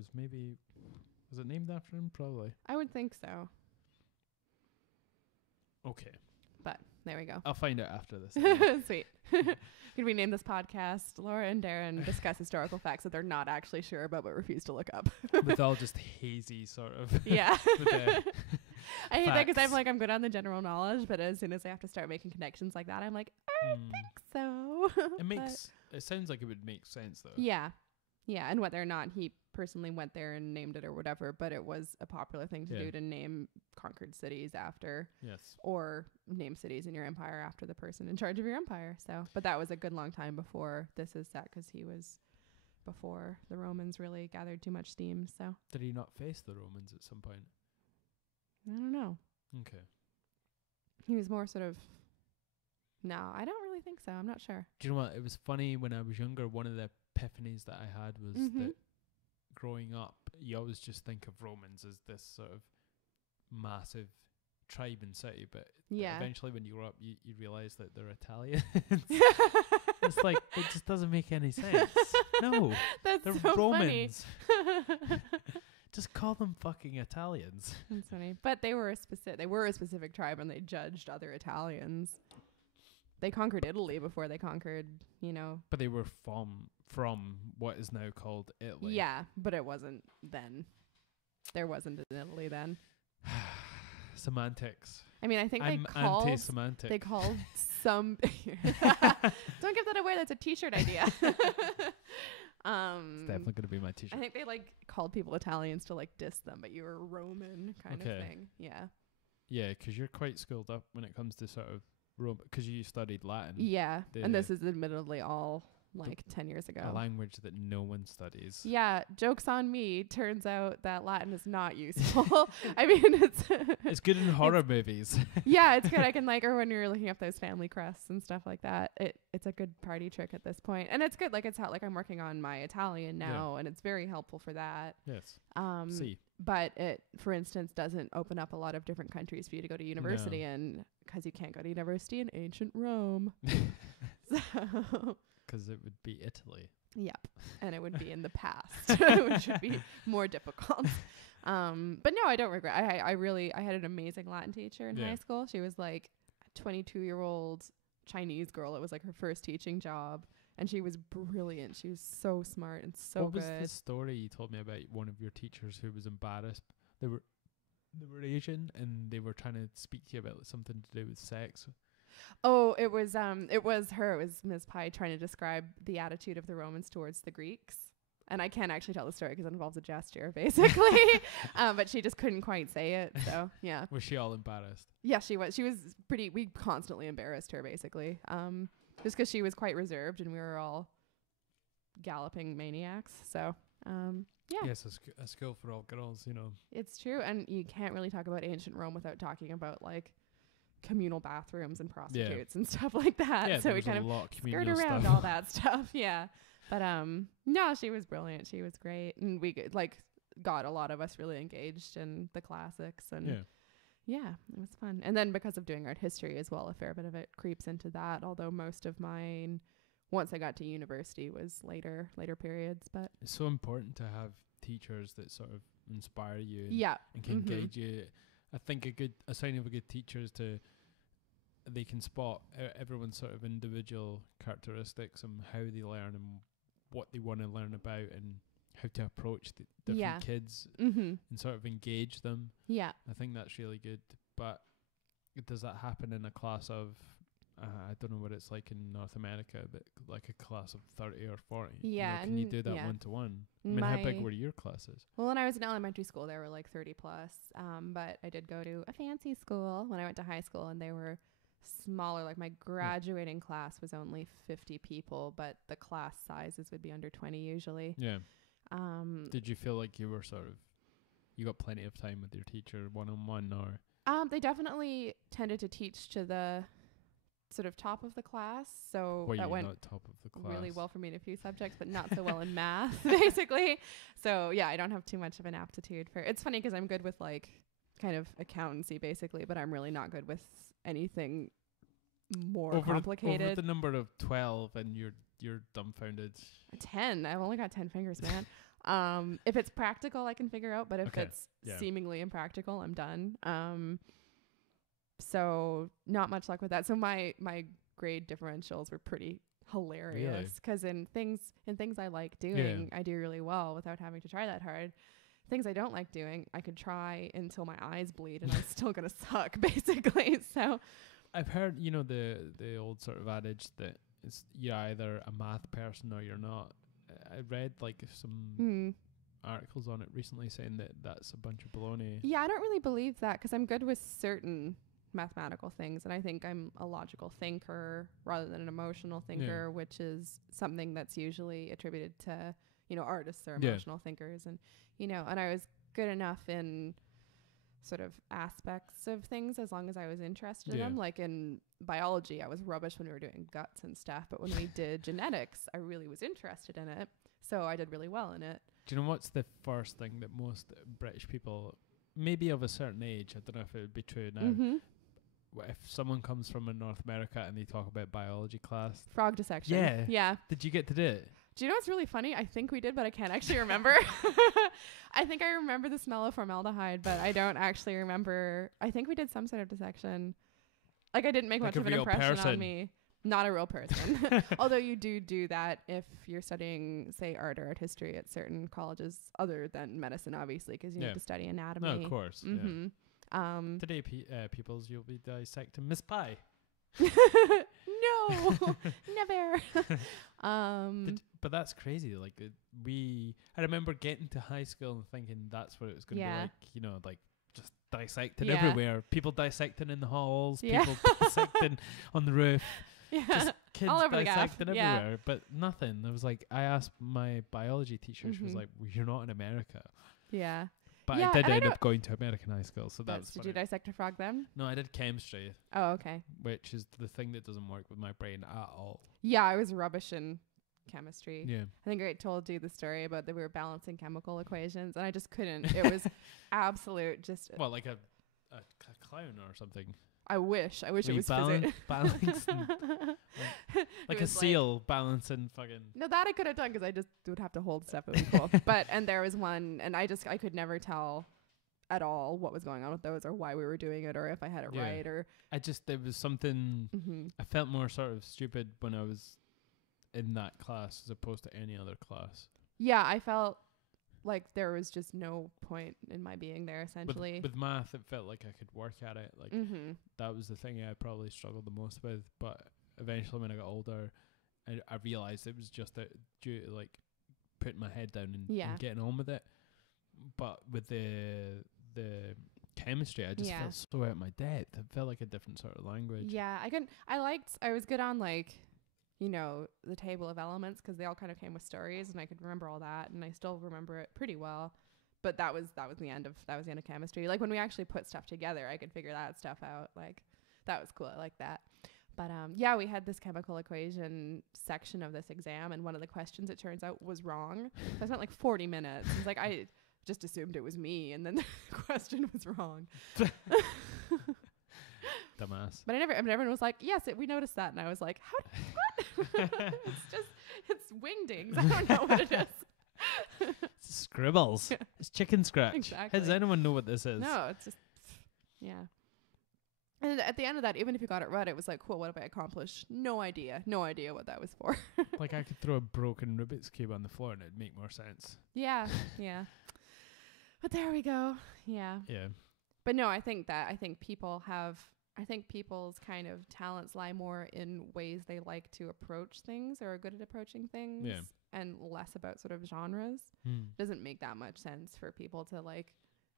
was it named after him? Probably. I would think so. Okay. But there we go. I'll find out after this. Sweet. Could we name this podcast Laura and Darren discuss historical facts that they're not actually sure about but refuse to look up? With all just hazy sort of. Yeah. I hate that because I'm good on the general knowledge, but as soon as I have to start making connections like that, I'm like, I don't think so. It sounds like it would make sense though. Yeah. Yeah. And whether or not he personally went there and named it or whatever, but it was a popular thing to do, to name conquered cities after. Yes. Or name cities in your empire after the person in charge of your empire. So, but that was a good long time before this is set, because he was before the Romans really gathered too much steam. So. Did he not face the Romans at some point? I don't know. Okay. He was more sort of... No, I don't really think so. I'm not sure. Do you know what? It was funny when I was younger. One of the epiphanies that I had was that growing up, you always just think of Romans as this sort of massive tribe and city, but eventually when you grow up, you realise that they're Italians. It's like, it just doesn't make any sense. No, they're so Romans. Funny. Just call them fucking Italians. That's funny. But they were a specific tribe, and they judged other Italians. They conquered Italy before they conquered, But they were from what is now called Italy. Yeah, but it wasn't then. There wasn't an Italy then. Semantics. I mean, I think I'm anti-semantic. They called some... Don't give that away. That's a T-shirt idea. It's definitely going to be my T-shirt. I think they called people Italians to diss them, but you were Roman kind of thing. Yeah. Yeah, because you're quite schooled up when it comes to sort of Rome, because you studied Latin. Yeah, and this is admittedly all like 10 years ago. A language that no one studies. Yeah, joke's on me. Turns out that Latin is not useful. I mean, it's good in horror movies. Yeah, it's good. I can or when you're looking up those family crests and stuff like that, it's a good party trick at this point. And it's good. It's how I'm working on my Italian now, and it's very helpful for that. Yes. But it, for instance, doesn't open up a lot of different countries for you to go to university in, because you can't go to university in ancient Rome. Because it would be Italy. Yep. And it would be in the past, which would be more difficult. But no, I don't regret. I had an amazing Latin teacher in high school. She was like a 22-year-old Chinese girl. It was like her first teaching job. And she was brilliant. She was so smart and so good. What was the story you told me about one of your teachers who was embarrassed? They were Asian and they were trying to speak to you about something to do with sex. Oh, it was her. It was Ms. Pye trying to describe the attitude of the Romans towards the Greeks. And I can't actually tell the story because it involves a gesture, basically. But she just couldn't quite say it. So, yeah. Was she all embarrassed? Yeah, she was. She was we constantly embarrassed her, basically. Just because she was quite reserved and we were all galloping maniacs. So, yeah. Yes, a school for all girls, It's true. And you can't really talk about ancient Rome without talking about, communal bathrooms and prostitutes and stuff like that. Yeah, so we kind of skirt around all that stuff. Yeah. But, no, she was brilliant. She was great. And we, got a lot of us really engaged in the classics and... Yeah, it was fun. And then because of doing art history as well, a fair bit of it creeps into that. Although most of mine, once I got to university, was later periods. But it's so important to have teachers that sort of inspire you and can guide you. I think a sign of a good teacher is they can spot everyone's sort of individual characteristics and how they learn and what they want to learn about and how to approach the different kids and sort of engage them. Yeah. I think that's really good. But does that happen in a class of, I don't know what it's like in North America, but like a class of 30 or 40? Yeah. Can you do that one-to-one? I mean, how big were your classes? Well, when I was in elementary school, there were 30 plus. But I did go to a fancy school when I went to high school, and they were smaller. My graduating class was only 50 people, but the class sizes would be under 20 usually. Yeah. Did you feel like you got plenty of time with your teacher one-on-one, or? They definitely tended to teach to the sort of top of the class, so that went top of the class really well for me in a few subjects, but not so well in math, basically. So yeah, I don't have too much of an aptitude for. It's funny because I'm good with kind of accountancy, basically, but I'm really not good with anything more complicated. Over the number of 12, and you're dumbfounded. 10. I've only got 10 fingers, man. If it's practical, I can figure out, but if it's seemingly impractical, I'm done. So not much luck with that. So my grade differentials were pretty hilarious because in things I like doing, I do really well without having to try that hard. Things I don't like doing, I could try until my eyes bleed and I'm still gonna suck, basically. So I've heard, the old sort of adage that you're either a math person or you're not. I read some articles on it recently saying that that's a bunch of baloney. Yeah, I don't really believe that because I'm good with certain mathematical things, and I think I'm a logical thinker rather than an emotional thinker, which is something that's usually attributed to, artists or emotional thinkers. And, and I was good enough in sort of aspects of things as long as I was interested in them. Like in biology, I was rubbish when we were doing guts and stuff, but when we did genetics, I really was interested in it, so I did really well in it. Do you know what's the first thing that most British people, maybe of a certain age, I don't know if it would be true now, if someone comes from North America and they talk about biology class? Frog dissection. Yeah. Did you get to do it? Do you know what's really funny? I think we did, but I can't actually remember. I think I remember the smell of formaldehyde, but I don't actually remember. I think we did some sort of dissection. I didn't make much of an impression on me. Not a real person. Although you do that if you're studying, say, art or art history at certain colleges other than medicine, obviously, because you need to study anatomy. No, of course. Today, peoples, you'll be dissecting Miss Pie. No, never. But that's crazy. I remember getting to high school and thinking that's what it was going to be like. Just dissecting everywhere. People dissecting in the halls. People dissecting on the roof. Yeah. Just kids all over the gaff. dissecting everywhere, but nothing. There was like, I asked my biology teacher, she was like, well, you're not in America. Yeah. But I did end up going to American high school, so that's Did you dissect a frog then? No, I did chemistry. Oh, okay. Which is the thing that doesn't work with my brain at all. Yeah, I was rubbish in chemistry. Yeah. I think I told you the story about that we were balancing chemical equations, and I just couldn't. It was absolute just... Well, like a clown or something. I wish it was balancing like a seal like, balancing fucking. No, that I could have done because I just would have to hold stuff. It would be cool. And there was one, and I could never tell at all what was going on with those or why we were doing it or if I had it right or. There was something. I felt more sort of stupid when I was in that class as opposed to any other class. Yeah, I felt like there was just no point in my being there, essentially. With math, it felt like I could work at it. Like that was the thing I probably struggled the most with. But eventually, when I got older, I realized it was just due to like putting my head down and getting on with it. But with the chemistry, I just felt so out of my depth. It felt like a different sort of language. Yeah, I was good on like, you know, the table of elements because they all kind of came with stories and I could remember all that and I still remember it pretty well. But that was the end of chemistry. Like when we actually put stuff together, I could figure that stuff out. Like that was cool. I like that. But we had this chemical equation section of this exam and one of the questions, it turns out, was wrong. So I spent like 40 minutes. It's like I just assumed it was me and then the question was wrong. Dumbass. But everyone was like, yes, we noticed that. And I was like, what? It's wingdings. I don't know what it is. It's scribbles. It's chicken scratch. Exactly. Does anyone know what this is? No, it's just, yeah. And at the end of that, even if you got it right, it was like, cool, what have I accomplished? No idea what that was for. Like I could throw a broken Rubik's Cube on the floor and it'd make more sense. Yeah. But there we go. Yeah. Yeah. But no, I think people's kind of talents lie more in ways they like to approach things or are good at approaching things and less about sort of genres. Doesn't make that much sense for people to like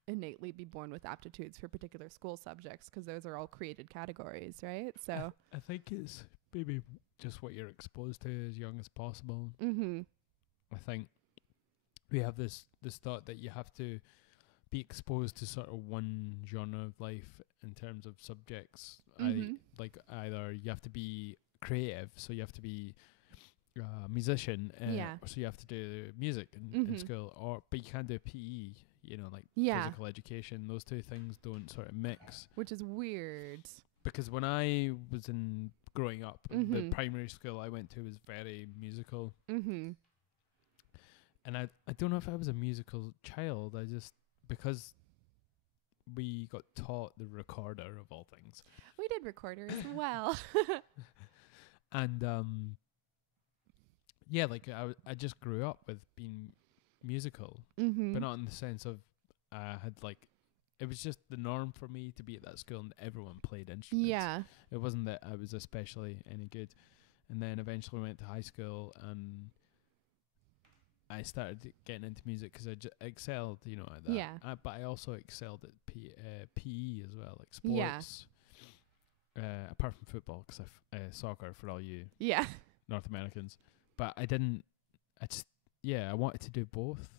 innately be born with aptitudes for particular school subjects because those are all created categories, right? So I think it's maybe just what you're exposed to as young as possible. I think we have this thought that you have to be exposed to sort of one genre of life in terms of subjects. Either you have to be creative, so you have to be a musician, so you have to do music in school, but you can't do PE, you know, like physical education. Those two things don't sort of mix. Which is weird. Because when I was growing up, the primary school I went to was very musical. And I don't know if I was a musical child. Because we got taught the recorder of all things. We did recorder as well. And I just grew up with being musical, but not in the sense of it was just the norm for me to be at that school and everyone played instruments. Yeah. It wasn't that I was especially any good. And then eventually went to high school and I started getting into music because I excelled, you know, at that. Yeah. But I also excelled at PE as well, like sports. Yeah. Apart from football, because soccer for all you North Americans. But I wanted to do both.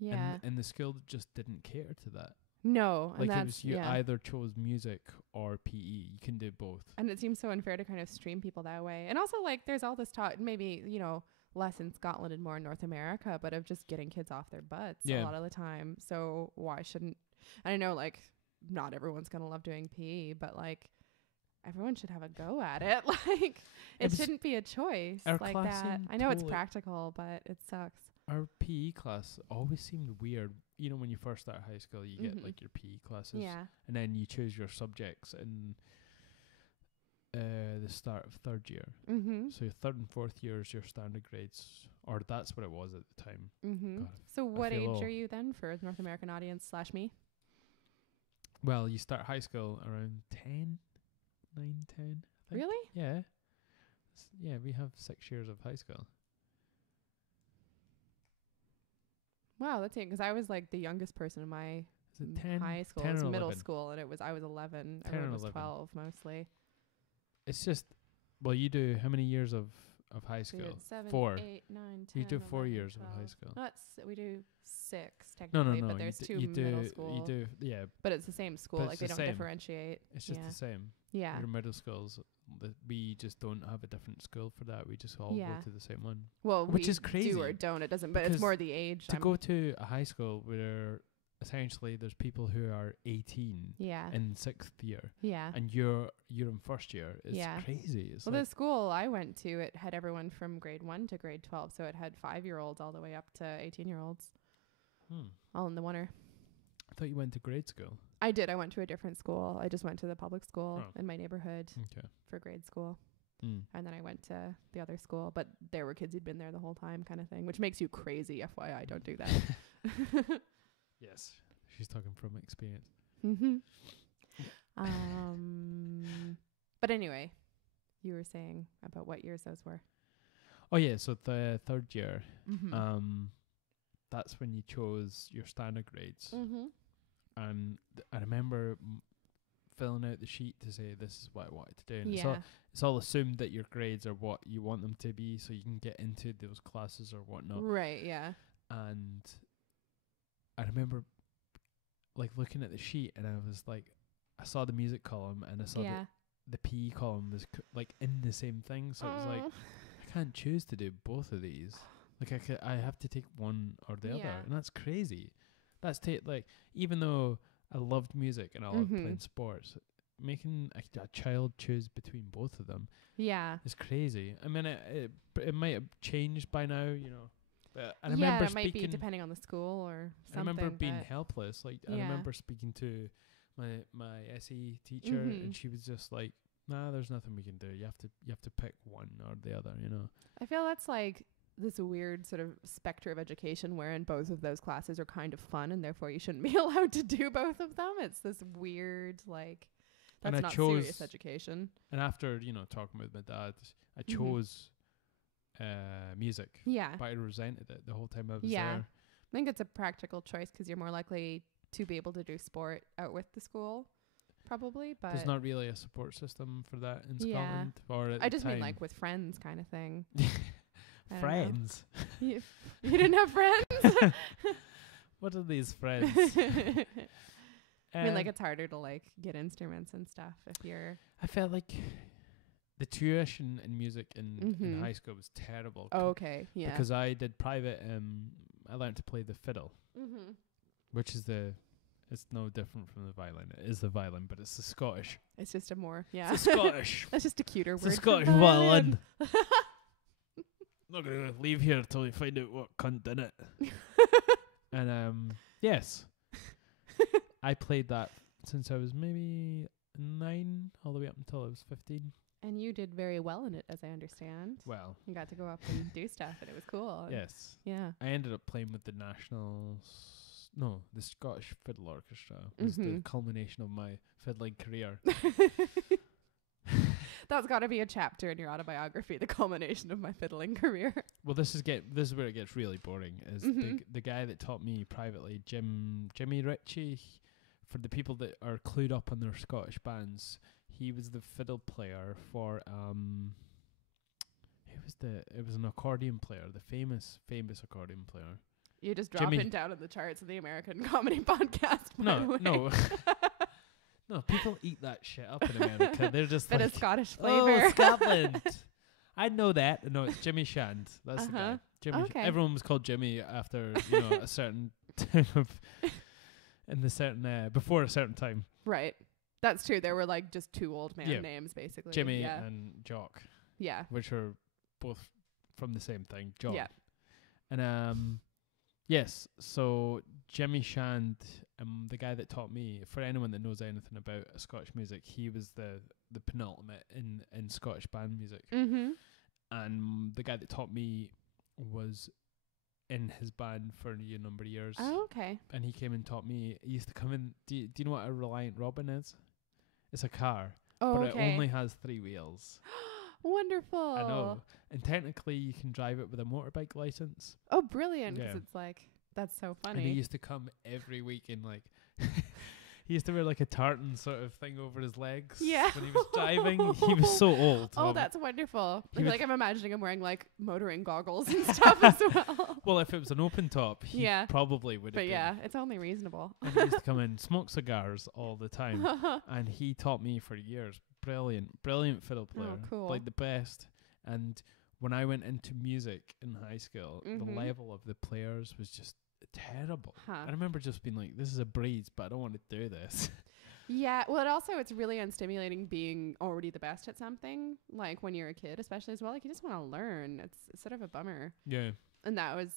Yeah. And the school just didn't cater to that. No. Like it was either chose music or PE. You can do both. And it seems so unfair to kind of stream people that way. And also like there's all this talk, maybe, you know, less in Scotland and more in North America, but of just getting kids off their butts a lot of the time. So why shouldn't, I know like not everyone's going to love doing PE, but like everyone should have a go at it. Like it shouldn't be a choice like that. I know it's practical, but it sucks. Our PE class always seemed weird. You know, when you first start high school, you get like your PE classes and then you choose your subjects in the start of third year. So your third and fourth year is your standard grades, or that's what it was at the time. God, so what age are you then for North American audience / me? Well, you start high school around 9, 10. I think. Really? Yeah. Yeah, we have 6 years of high school. Wow, that's it. Because I was like the youngest person in my high school. 10 it was or middle 11? School, and I was 11. Everyone was 12 mostly. It's just Well, you do how many years of high So we school? did 7, 4. 8, 9, 10, You do 4 11, years 12. of high school. No, we do 6 No, technically, no. but there's two you middle do, school. You do, yeah. But it's the same school. But Like it's they the don't same. differentiate. It's just the same. Yeah. Your middle schools, we just don't have a different school for that. We just all go to the same one. Well, which we is crazy. do or don't. It doesn't. But it's more the age. To go to a high school where essentially there's people who are 18 in 6th year. Yeah. And you're in first year. It's crazy. It's the school I went to, it had everyone from grade 1 to grade 12. So it had 5-year-olds all the way up to 18-year-olds. All in the winter. I thought you went to grade school. I did. I went to a different school. I just went to the public school in my neighborhood for grade school. And then I went to the other school. But there were kids who'd been there the whole time kind of thing, which makes you crazy, FYI. Don't do that. Yes. She's talking from experience. But anyway, you were saying about what years those were. Oh, yeah. So the 3rd year, that's when you chose your standard grades. And I remember filling out the sheet to say this is what I wanted to do. And it's all assumed that your grades are what you want them to be so you can get into those classes or whatnot. Right, yeah. And I remember like looking at the sheet and I was like, I saw the music column and I saw the PE column was like in the same thing. So it was like, I can't choose to do both of these. Like I have to take one or the other. And that's crazy. That's like, even though I loved music and I loved playing sports, making a child choose between both of them is crazy. I mean, it might have changed by now, you know. But I remember it might be depending on the school or something. I remember being helpless. Like I remember speaking to my SE teacher, and she was just like, "Nah, there's nothing we can do. You have to pick one or the other." You know. I feel that's like this weird sort of specter of education wherein both of those classes are kind of fun and therefore you shouldn't be allowed to do both of them. It's this weird, like, that's not serious education. And after, you know, talking with my dad, I chose music. Yeah. But I resented it the whole time I was there. I think it's a practical choice because you're more likely to be able to do sport out with the school, probably. But there's not really a support system for that in Scotland. Or I just mean like with friends kind of thing. Friends? You didn't have friends? What are these friends? I mean, like, it's harder to, like, get instruments and stuff if you're... I felt like the tuition in music in high school was terrible. Oh, okay, yeah. Because I did private, I learned to play the fiddle, which is it's no different from the violin. It is the violin, but it's the Scottish. It's just a more, It's the Scottish. That's just a cuter word. It's the Scottish violin. Not going to leave here until we find out what cunt did it. And, yes. I played that since I was maybe 9, all the way up until I was 15. And you did very well in it, as I understand. Well. You got to go up and do stuff, and it was cool. Yes. Yeah. I ended up playing with the the Scottish Fiddle Orchestra. It was the culmination of my fiddling career. That's got to be a chapter in your autobiography, the culmination of my fiddling career. Well, this is where it gets really boring. Is the guy that taught me privately, Jimmy Ritchie. For the people that are clued up on their Scottish bands, he was the fiddle player for it was an accordion player, the famous accordion player. You're just dropping down in the charts of the American comedy podcast. No. No, people eat that shit up in America. They're just bit like, of Scottish flavor. Oh, Scotland. I know that. No, it's Jimmy Shand. That's the guy. Jimmy. Okay. Everyone was called Jimmy after a certain time before a certain time. Right. That's true. There were like just two old man names basically. Jimmy and Jock. Yeah. Which are both from the same thing. Jock. Yeah. And yes, so Jimmy Shand, the guy that taught me, for anyone that knows anything about Scottish music, he was the penultimate in Scottish band music. And the guy that taught me was in his band for a number of years. Oh, okay. And he came and taught me. He used to come in. Do you know what a Reliant Robin is? It's a car. Oh, but okay. It only has 3 wheels. Wonderful. I know. And technically you can drive it with a motorbike license. Oh, brilliant. Because it's like, that's so funny. And he used to come every week and like, He used to wear like a tartan sort of thing over his legs. Yeah. When he was driving. He was so old. Oh, that's wonderful. Like I'm imagining him wearing like motoring goggles and stuff as well. Well, if it was an open top, he probably would have been. But it's only reasonable. And he used to come in, smoke cigars all the time. And he taught me for years. Brilliant fiddle player. Oh, cool. Like the best. And when I went into music in high school, the level of the players was just terrible. I remember just being like, this is a breeze, but I don't want to do this. Yeah, well, it's really unstimulating being already the best at something, like when you're a kid, especially as well. Like, you just want to learn. It's sort of a bummer. Yeah. And that was,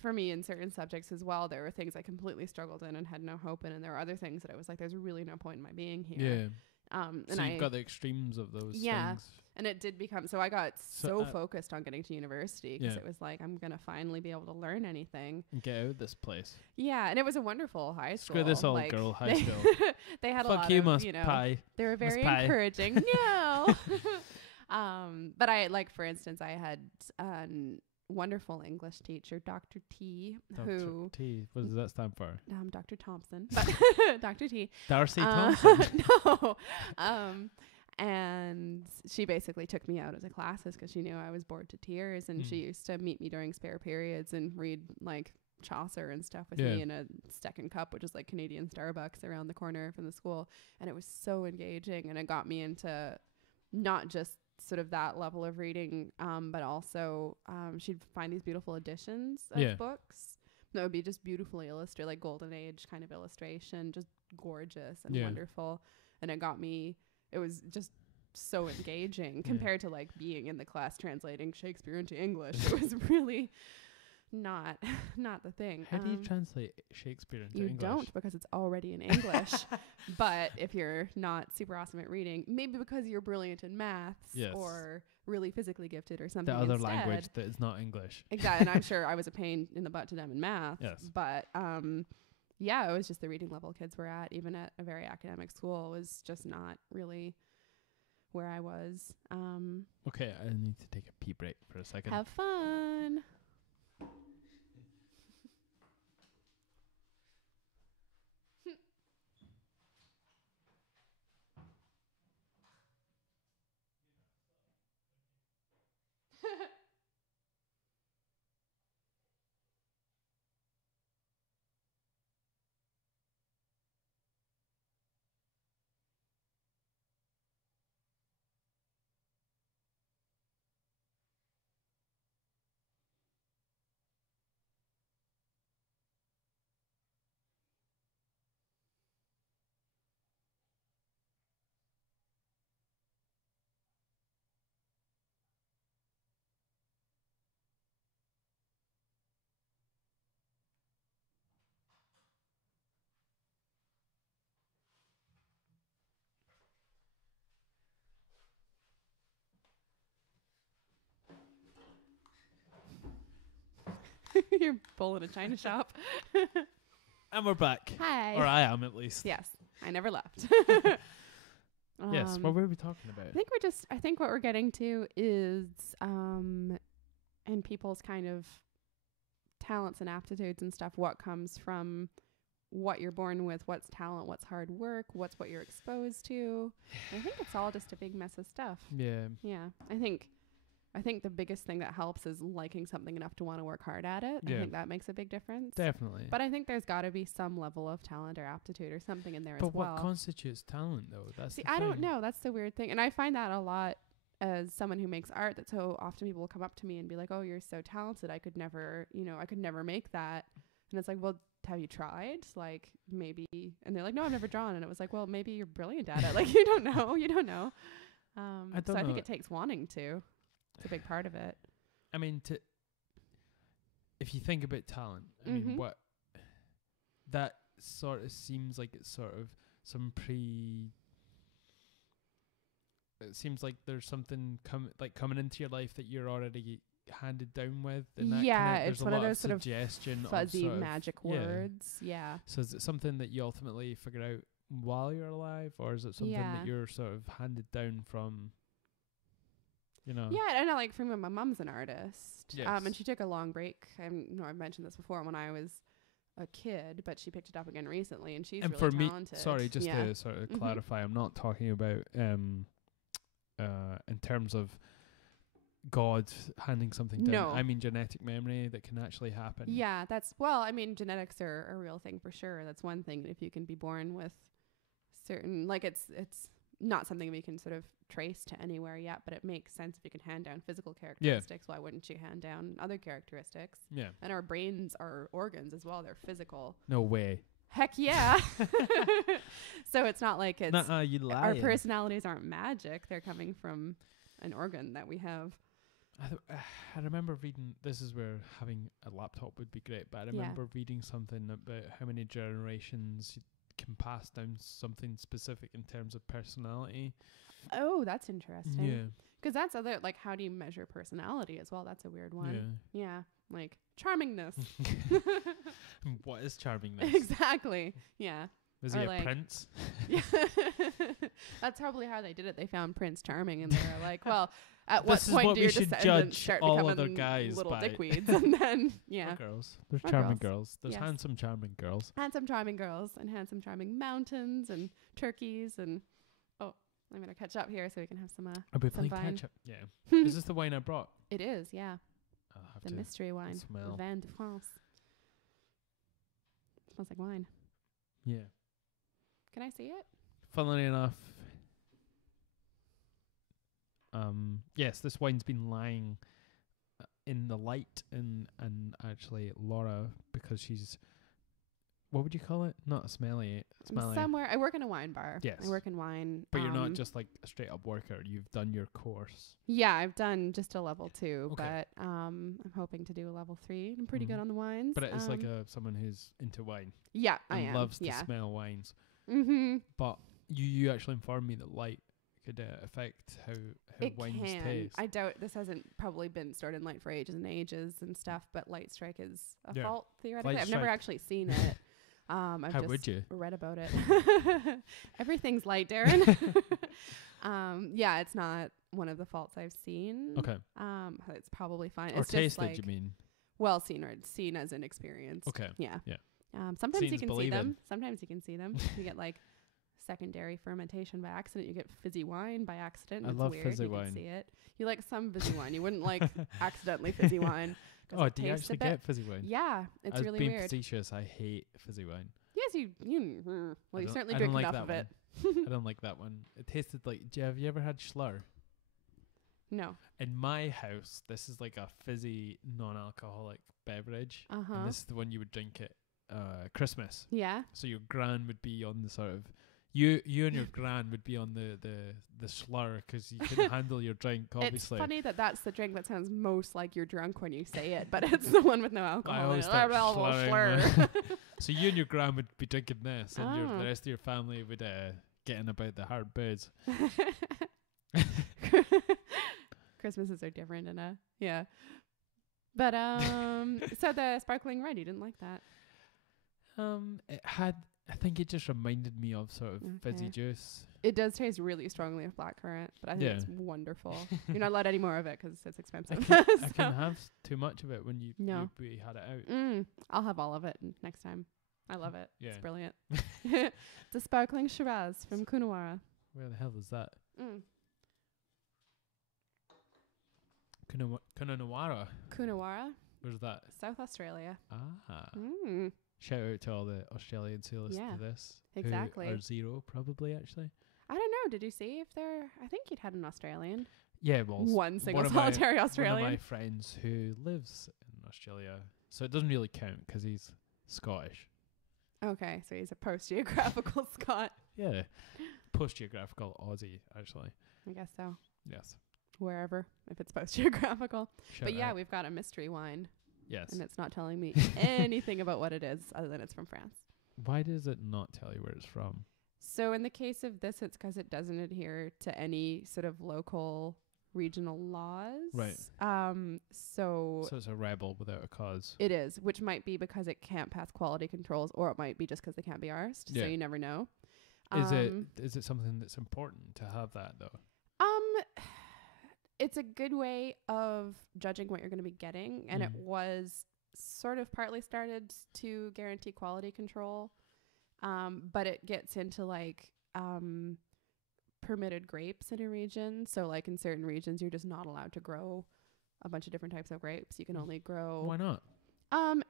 for me, in certain subjects as well. There were things I completely struggled in and had no hope in, and there were other things that I was like, there's really no point in my being here. Yeah. So you've got the extremes of those things. And it did become, so I got so focused on getting to university because it was like, I'm going to finally be able to learn anything. And get out of this place. Yeah, and it was a wonderful high school. Screw this old girl high school. They had a Fuck lot you, of, pie. They were very encouraging. No. But I, like, for instance, I had wonderful English teacher, Dr. T, Dr. T. What does that stand for? Dr. Thompson. But Dr. T. Darcy Thompson. No. And she basically took me out of the classes because she knew I was bored to tears, and she used to meet me during spare periods and read like Chaucer and stuff with me in a second cup, which is like Canadian Starbucks around the corner from the school. And it was so engaging, and it got me into not just sort of that level of reading, but also she'd find these beautiful editions of books that would be just beautifully illustrated, like golden age kind of illustration, just gorgeous and wonderful. And it got me, it was just so engaging compared to like being in the class translating Shakespeare into English. It was really not the thing. How do you translate Shakespeare into English? You don't, because it's already in English. But if you're not super awesome at reading, maybe because you're brilliant in maths or really physically gifted or something, the other language that is not English. Exactly. And I'm sure I was a pain in the butt to them in math. Yes. But it was just the reading level kids were at, even at a very academic school, was just not really where I was. Okay, I need to take a pee break for a second. Have fun. You're bull in a china shop. And we're back. Hi. Or I am, at least. Yes. I never left. Yes. What were we talking about? I think what we're getting to is in people's kind of talents and aptitudes and stuff, what comes from what you're born with, what's talent, what's hard work, what's what you're exposed to. I think it's all just a big mess of stuff. Yeah. Yeah. I think the biggest thing that helps is liking something enough to want to work hard at it. Yeah. I think that makes a big difference. Definitely. But I think there's got to be some level of talent or aptitude or something in there as well. But what constitutes talent, though? I don't know. That's the weird thing. And I find that a lot as someone who makes art, that so often people will come up to me and be like, oh, you're so talented. I could never make that. And it's like, well, have you tried? Like, maybe. And they're like, no, I've never drawn. And it was like, well, maybe you're brilliant at it. Like, you don't know. I think it takes wanting to. It's a big part of it. I mean, if you think about talent, I mean, what that sort of seems like it's sort of it seems like there's something coming into your life that you're already handed down with. And that it's one of those sort of fuzzy of magic words. Yeah. So is it something that you ultimately figure out while you're alive, or is it something that you're sort of handed down from? Yeah, I know, like, for me, my mom's an artist. Yes. And she took a long break. I've mentioned this before. When I was a kid, but she picked it up again recently, and she's and really for talented. me, sorry, just to sort of clarify, I'm not talking about in terms of God handing something down. No. I mean genetic memory that can actually happen. Yeah, I mean, genetics are a real thing for sure. That's one thing. If you can be born with certain, like, it's not something we can sort of trace to anywhere yet, but it makes sense if you can hand down physical characteristics. Why wouldn't you hand down other characteristics? Yeah. And our brains are organs as well. They're physical. No way. Heck yeah. So it's not like it's you lying. our personalities aren't magic. They're coming from an organ that we have. I remember reading, this is where having a laptop would be great, but I remember reading something about how many generations you can pass down something specific in terms of personality. Oh, that's interesting. Yeah. Because that's other, like, how do you measure personality as well? That's a weird one. Yeah. Like, charmingness. What is charmingness? Exactly. Yeah. Was he a prince? Yeah. That's probably how they did it. They found Prince Charming, and they were like, well, at what point do your descendants start becoming little dickweeds? And then, or girls. There's charming girls. There's handsome charming girls. Handsome charming girls and handsome charming mountains and turkeys and... Oh, I'm going to catch up here so we can have some Are we playing catch up? Yeah. Is this the wine I brought? It is, yeah. I'll have the to mystery wine. Smell. Vin de France. Smells like wine. Yeah. Can I see it? Funnily enough, yes, this wine's been lying in the light, and actually Laura, because she's, what would you call it? Not a smelly. Somewhere. I work in a wine bar. Yes. I work in wine. But you're not just like a straight up worker. You've done your course. Yeah, I've done just a level 2, Okay. but I'm hoping to do a level 3. I'm pretty good on the wines. But it is like someone who's into wine. Yeah, I am. Loves to smell wines. Mm-hmm. But you actually informed me that light could affect how wines taste. I doubt this hasn't probably been stored in light for ages and ages and stuff, but light strike is a fault theoretically. I've never actually seen it. I've how just would you? read about it. Everything's light, Darren. Yeah, it's not one of the faults I've seen. Okay. It's probably fine. Or it's tasted, just like, you mean? Well, seen as an experience. Okay. Yeah. Yeah. Sometimes Seen's you can see believing. them. Sometimes you can see them. You get like secondary fermentation by accident. You get fizzy wine by accident. I it's love weird. fizzy you wine. Can see it. You like some fizzy wine. You wouldn't like accidentally fizzy wine. Oh, do you actually get fizzy wine? Yeah, it's really weird. Being facetious, I hate fizzy wine. Yes, you certainly drink enough of it. I don't like that one. It tasted like, have you ever had Schlur? No. In my house, this is like a fizzy, non-alcoholic beverage. And this is the one you would drink at Christmas. Yeah. So your gran would be on the sort of, you and your gran would be on the Schlur because you couldn't handle your drink, obviously. It's funny that's the drink that sounds most like you're drunk when you say it, but it's the one with no alcohol. I always start slurring. So you and your gran would be drinking this, and the rest of your family would get in about the hard booze. Christmases are different, yeah. But so the sparkling red, you didn't like that? It had, I think it just reminded me of sort of fizzy juice. It does taste really strongly of blackcurrant, but I think it's wonderful. You're not allowed any more of it because it's expensive. I can have too much of it when we had it out. I'll have all of it next time. I love it. Yeah. It's brilliant. It's a sparkling Shiraz from Coonawarra. Where the hell is that? Coonawarra. Coonawarra. Where's that? South Australia. Shout out to all the Australians who listen to this. Exactly. Who are zero, probably, actually. I don't know. Did you see if they're... I think you'd had an Australian. Yeah, well... One single solitary Australian. One of my friends who lives in Australia. So it doesn't really count because he's Scottish. Okay, so he's a post-geographical Scot. Yeah. Post-geographical Aussie, actually. I guess so. Yes. Wherever, if it's post-geographical. But yeah, we've got a mystery wine. Yes. And it's not telling me anything about what it is other than it's from France. Why does it not tell you where it's from? So in the case of this, it's because it doesn't adhere to any sort of local regional laws. Right. So it's a rebel without a cause. It is, which might be because it can't pass quality controls, or it might be just because they can't be arsed. Yeah. So you never know. Is it something that's important to have that though? It's a good way of judging what you're going to be getting, and it was sort of partly started to guarantee quality control, but it gets into like permitted grapes in a region. So like in certain regions, you're just not allowed to grow a bunch of different types of grapes. You can only grow. Why not?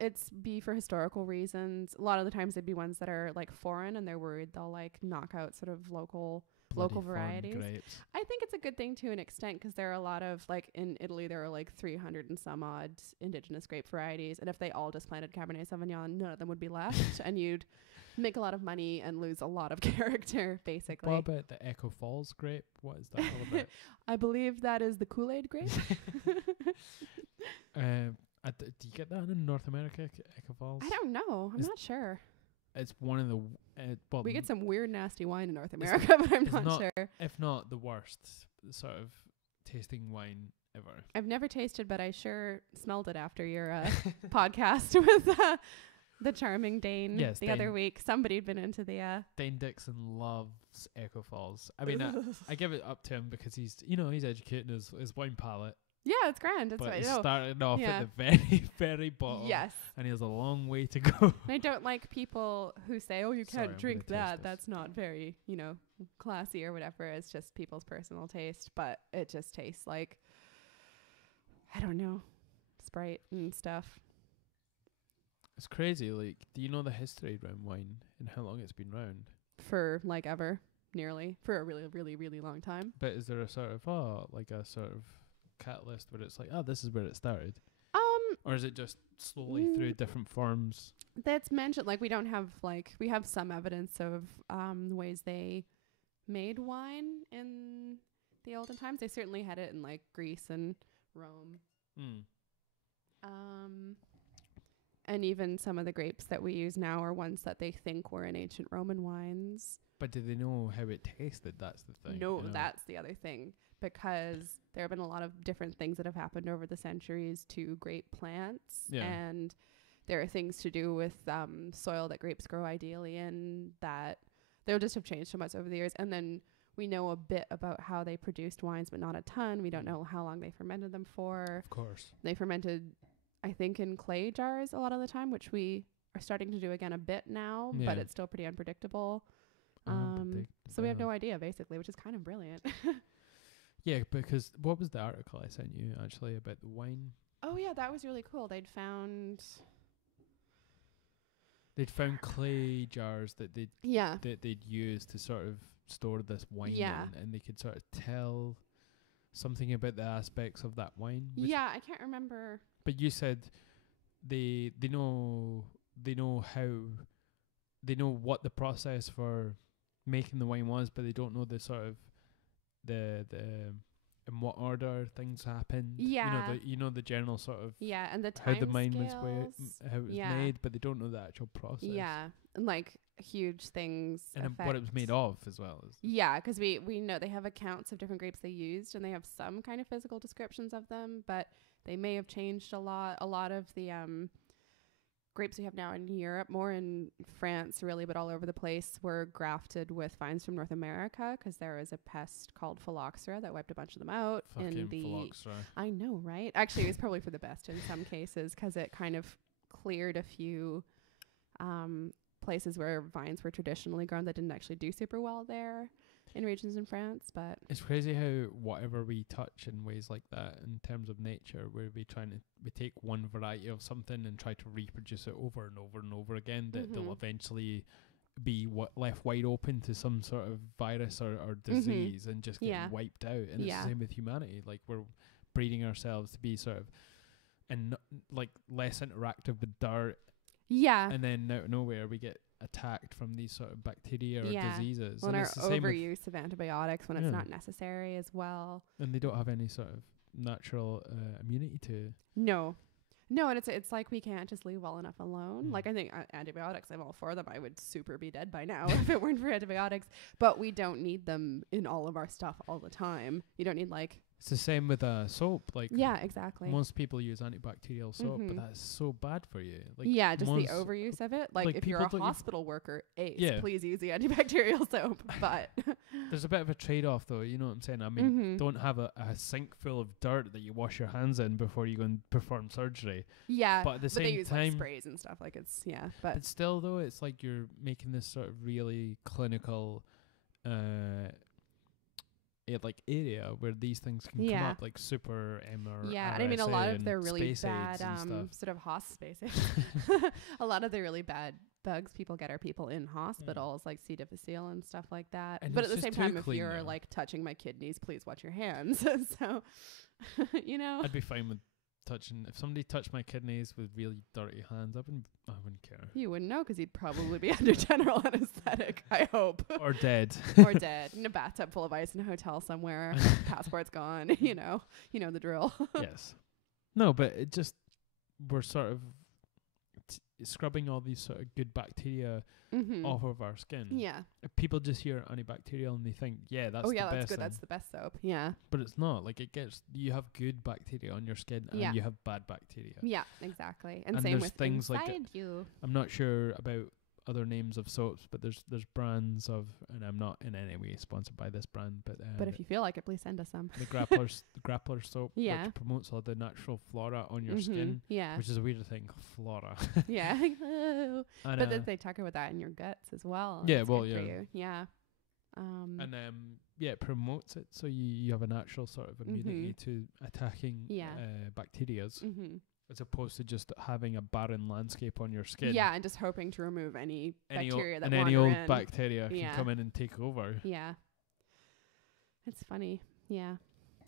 It's be for historical reasons. A lot of the times it'd be ones that are like foreign, and they're worried they'll like knock out sort of local varieties. Grapes. I think it's a good thing to an extent, because there are a lot of, like in Italy, there are like 300 and some odd indigenous grape varieties. And if they all just planted Cabernet Sauvignon, none of them would be left. And you'd make a lot of money and lose a lot of character, basically. What about the Echo Falls grape? What is that all about? I believe that is the Kool-Aid grape. Do you get that in North America, Echo Falls? I don't know. I'm not sure. It's one of the... well, we get some weird, nasty wine in North America, but I'm not sure. If not the worst sort of tasting wine ever. I've never tasted, but I sure smelled it after your podcast with the charming Dane the other week. Somebody'd been into the... Dane Dixon loves Echo Falls. I mean, I give it up to him because he's educating his wine palate. Yeah, it's grand. That's right. He started off at the very, very bottom. Yes. And he has a long way to go. I don't like people who say, oh, you can't drink that. That's not very, classy or whatever. It's just people's personal taste. But it just tastes like, I don't know, Sprite and stuff. It's crazy. Like, do you know the history around wine and how long it's been around? For like ever, nearly. For a really, really, really long time. But is there a sort of, catalyst where it's like, this is where it started, or is it just slowly through different forms that's mentioned? Like, we don't have we have some evidence of ways they made wine in the olden times. They certainly had it in like Greece and Rome. And even some of the grapes that we use now are ones that they think were in ancient Roman wines. But did they know how it tasted? That's the thing. No, that's the other thing. Because there have been a lot of different things that have happened over the centuries to grape plants. Yeah. And there are things to do with soil that grapes grow ideally in that they'll just have changed so much over the years. And then we know a bit about how they produced wines, but not a ton. We don't know how long they fermented them for. Of course. They fermented, I think, in clay jars a lot of the time, which we are starting to do again a bit now, but it's still pretty unpredictable. So we have no idea, basically, which is kind of brilliant. Yeah, because what was the article I sent you actually about the wine? Oh yeah, that was really cool. They'd found clay jars that they'd used to sort of store this wine in, and they could sort of tell something about the aspects of that wine. Yeah, I can't remember. But you said they know what the process for making the wine was, but they don't know the sort of the in what order things happened. Yeah. The general sort of and the time how the wine was how it was made, but they don't know the actual process. Yeah, and like huge things and what it was made of as well. Yeah, because we know they have accounts of different grapes they used, and they have some kind of physical descriptions of them, but they may have changed a lot. A lot of the grapes we have now in Europe, more in France really, but all over the place, were grafted with vines from North America because there was a pest called phylloxera that wiped a bunch of them out. Fucking phylloxera. I know, right? Actually, it was probably for the best in some cases because it kind of cleared a few places where vines were traditionally grown that didn't actually do super well there in regions in France. But it's crazy how whatever we touch in ways like that in terms of nature, where we take one variety of something and try to reproduce it over and over and over again, that they'll eventually be left wide open to some sort of virus or disease and just get wiped out. And it's the same with humanity. Like, we're breeding ourselves to be sort of less interactive with dirt. Yeah. And then out of nowhere we get attacked from these sort of bacteria or diseases. Well, and our overuse of antibiotics when it's not necessary as well. And they don't have any sort of natural immunity to. No, and it's like we can't just leave well enough alone. Like, I think antibiotics, I'm all for them. I would super be dead by now if it weren't for antibiotics. But we don't need them in all of our stuff all the time. You don't need It's the same with soap. Like, yeah, exactly. most people use antibacterial soap, but that's so bad for you. Like, yeah, just the overuse of it. Like if you're a hospital worker, please use the antibacterial soap. But there's a bit of a trade-off, though. You know what I'm saying? I mean, don't have a sink full of dirt that you wash your hands in before you go and perform surgery. Yeah, but at the same they use time, like sprays and stuff. Like it's but still, though, it's like you're making this sort of really clinical like area where these things can come up, like super MR. Yeah, and I mean a lot of their really bad sort of space a lot of the really bad bugs people get are people in hospitals, like C. difficile and stuff like that. And but at the same time, if you're like touching my kidneys, please watch your hands. So, you know, I'd be fine with touching. If somebody touched my kidneys with really dirty hands, I wouldn't care. You wouldn't know because you'd probably be under general anesthetic, I hope. Or dead. Or dead in a bathtub full of ice in a hotel somewhere. Passport's gone. You know the drill. Yes. No, but it just, we're sort of scrubbing all these sort of good bacteria off of our skin. Yeah. People just hear antibacterial and they think, that's the best. That's good. That's the best soap. Yeah. But it's not. Like, you have good bacteria on your skin and you have bad bacteria. Yeah, exactly. And same with things inside like you. I'm not sure about other names of soaps, but there's brands of, and I'm not in any way sponsored by this brand, but if you feel like it, please send us some. The grappler soap, which promotes all the natural flora on your skin, which is a weird thing, flora. Yeah, but then they talk about that in your guts as well. Yeah, for you. Yeah. And it promotes it, so you have a natural sort of immunity to attacking bacterias. As opposed to just having a barren landscape on your skin. Yeah, and just hoping to remove any bacteria that any old bacteria can come in and take over. Yeah. It's funny. Yeah.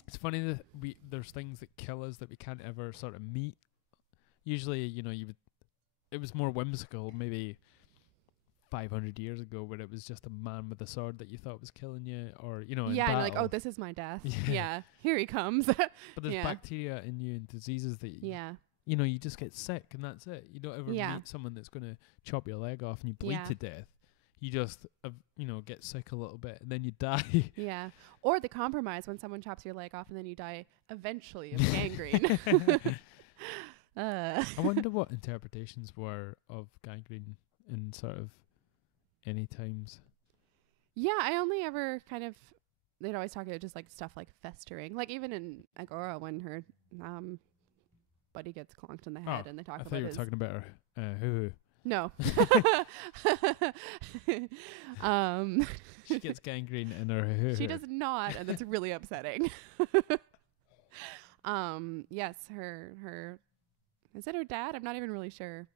It's funny that there's things that kill us that we can't ever sort of meet. Usually, it was more whimsical maybe 500 years ago, where it was just a man with a sword that you thought was killing you, or in and you're like, oh, this is my death. Yeah, here he comes. But there's bacteria in you and diseases that you just get sick and that's it. You don't ever meet someone that's going to chop your leg off and you bleed to death. You just get sick a little bit and then you die. Yeah, or the compromise when someone chops your leg off and then you die eventually of gangrene. I wonder what interpretations were of gangrene in sort of any times. Yeah, I only ever kind of, they'd always talk about just like stuff like festering, like even in Agora when her buddy gets clonked in the head and they talk about I thought you were talking about her hoo-hoo. No. She gets gangrene in her hoo-hoo. She does not, and that's really upsetting. Yes, her is it her dad? I'm not even really sure.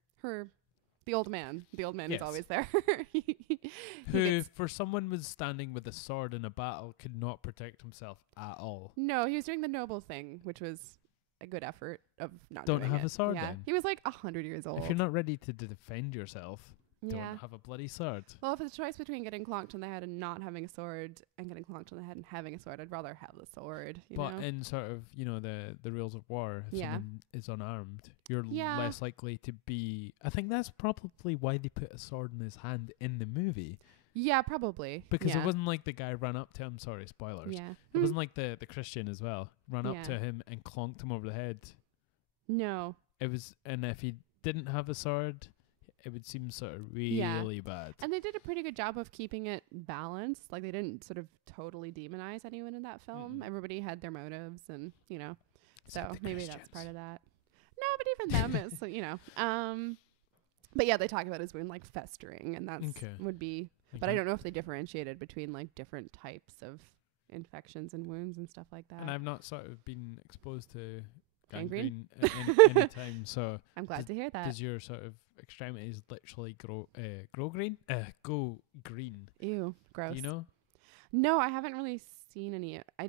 The old man is always there. Who, for someone was standing with a sword in a battle, could not protect himself at all. No, he was doing the noble thing, which was a good effort of not doing it. Don't have a sword then. He was like 100 years old. If you're not ready to defend yourself, don't have a bloody sword. Well, if it's a choice between getting clonked in the head and not having a sword and getting clonked in the head and having a sword, I'd rather have the sword. But in sort of, the rules of war, if someone is unarmed, you're less likely to be... I think that's probably why they put a sword in his hand in the movie. Yeah, probably. Because it wasn't like the guy ran up to him, sorry, spoilers. Yeah. It wasn't like the Christian as well, ran up to him and clonked him over the head. No. It was, and if he didn't have a sword, it would seem sort of really bad. And they did a pretty good job of keeping it balanced. Like, they didn't sort of totally demonize anyone in that film. Everybody had their motives and, so maybe that's part of that. No, but even them is, but yeah, they talk about his wound like festering, and that's would be, but I don't know if they differentiated between like different types of infections and wounds and stuff like that. And I've not sort of been exposed to gangrene any time, so I'm glad to hear that. Does your sort of extremities literally go green? Ew, gross. Do you know? No, I haven't really seen any. I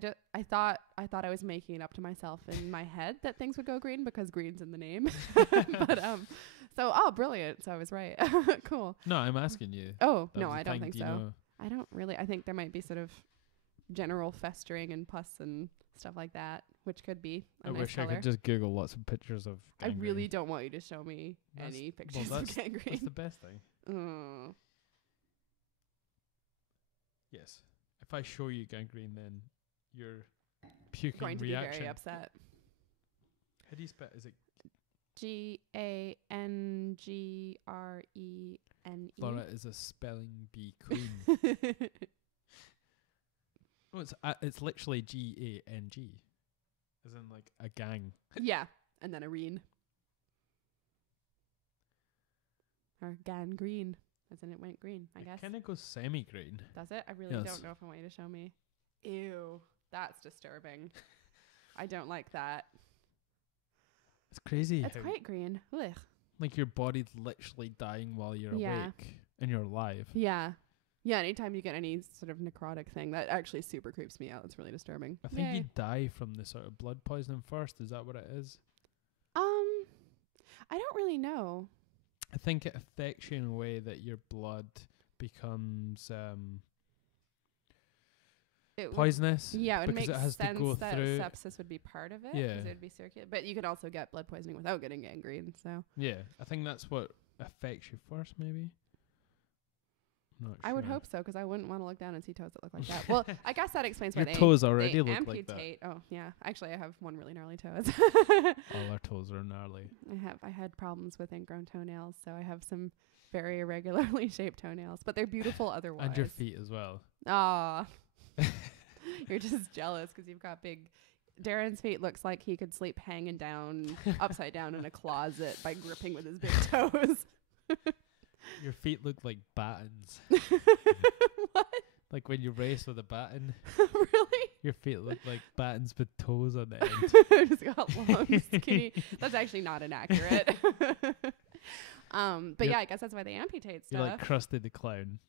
thought I was making it up to myself in my head that things would go green because green's in the name. But brilliant. So I was right. Cool. No, I'm asking you. Oh, no, I don't think so. I don't really. I think there might be sort of general festering and pus and stuff like that, which could be a nice wish color. I could just Google lots of pictures of gangrene. I really don't want you to show me any pictures of gangrene. That's the best thing. Yes. If I show you gangrene, then you're puking going to reaction. be very upset. How do you spell? Is it GANGRENE? Laura is a spelling bee queen. Oh, it's literally GANG, as in like a gang. Yeah, and then a reen. Or gangrene, as in it went green, I guess. It kind of goes semi-green. Does it? I really don't know if I want you to show me. Ew, that's disturbing. I don't like that. It's crazy. It's quite green. Ugh. Like your body's literally dying while you're awake and you're alive. Yeah. Yeah, anytime you get any sort of necrotic thing, that actually super creeps me out. It's really disturbing. I think you die from the sort of blood poisoning first. Is that what it is? I don't really know. I think it affects you in a way that your blood becomes poisonous. Yeah, it would make it has sense to go that through. sepsis would be part of it. Yeah. Because it would be circulate. But you could also get blood poisoning without getting gangrene, so. Yeah, I think that's what affects you first, maybe. Not I would sure. hope so, because I wouldn't want to look down and see toes that look like that. Well, I guess that explains why your toes already they look amputate. like that. Oh, yeah. Actually, I have one really gnarly toe. All our toes are gnarly. I had problems with ingrown toenails, so I have some very irregularly shaped toenails, but they're beautiful otherwise. And your feet as well. Ah, you're just jealous because you've got big. Darren's feet looks like he could sleep hanging down upside down in a closet by gripping with his big toes. Your feet look like battens. What? Like when you race with a baton. Really? Your feet look like battens with toes on the end. Just got long, skinny. That's actually not inaccurate. But yeah, I guess that's why they amputate stuff. You're like Krusty the Clown.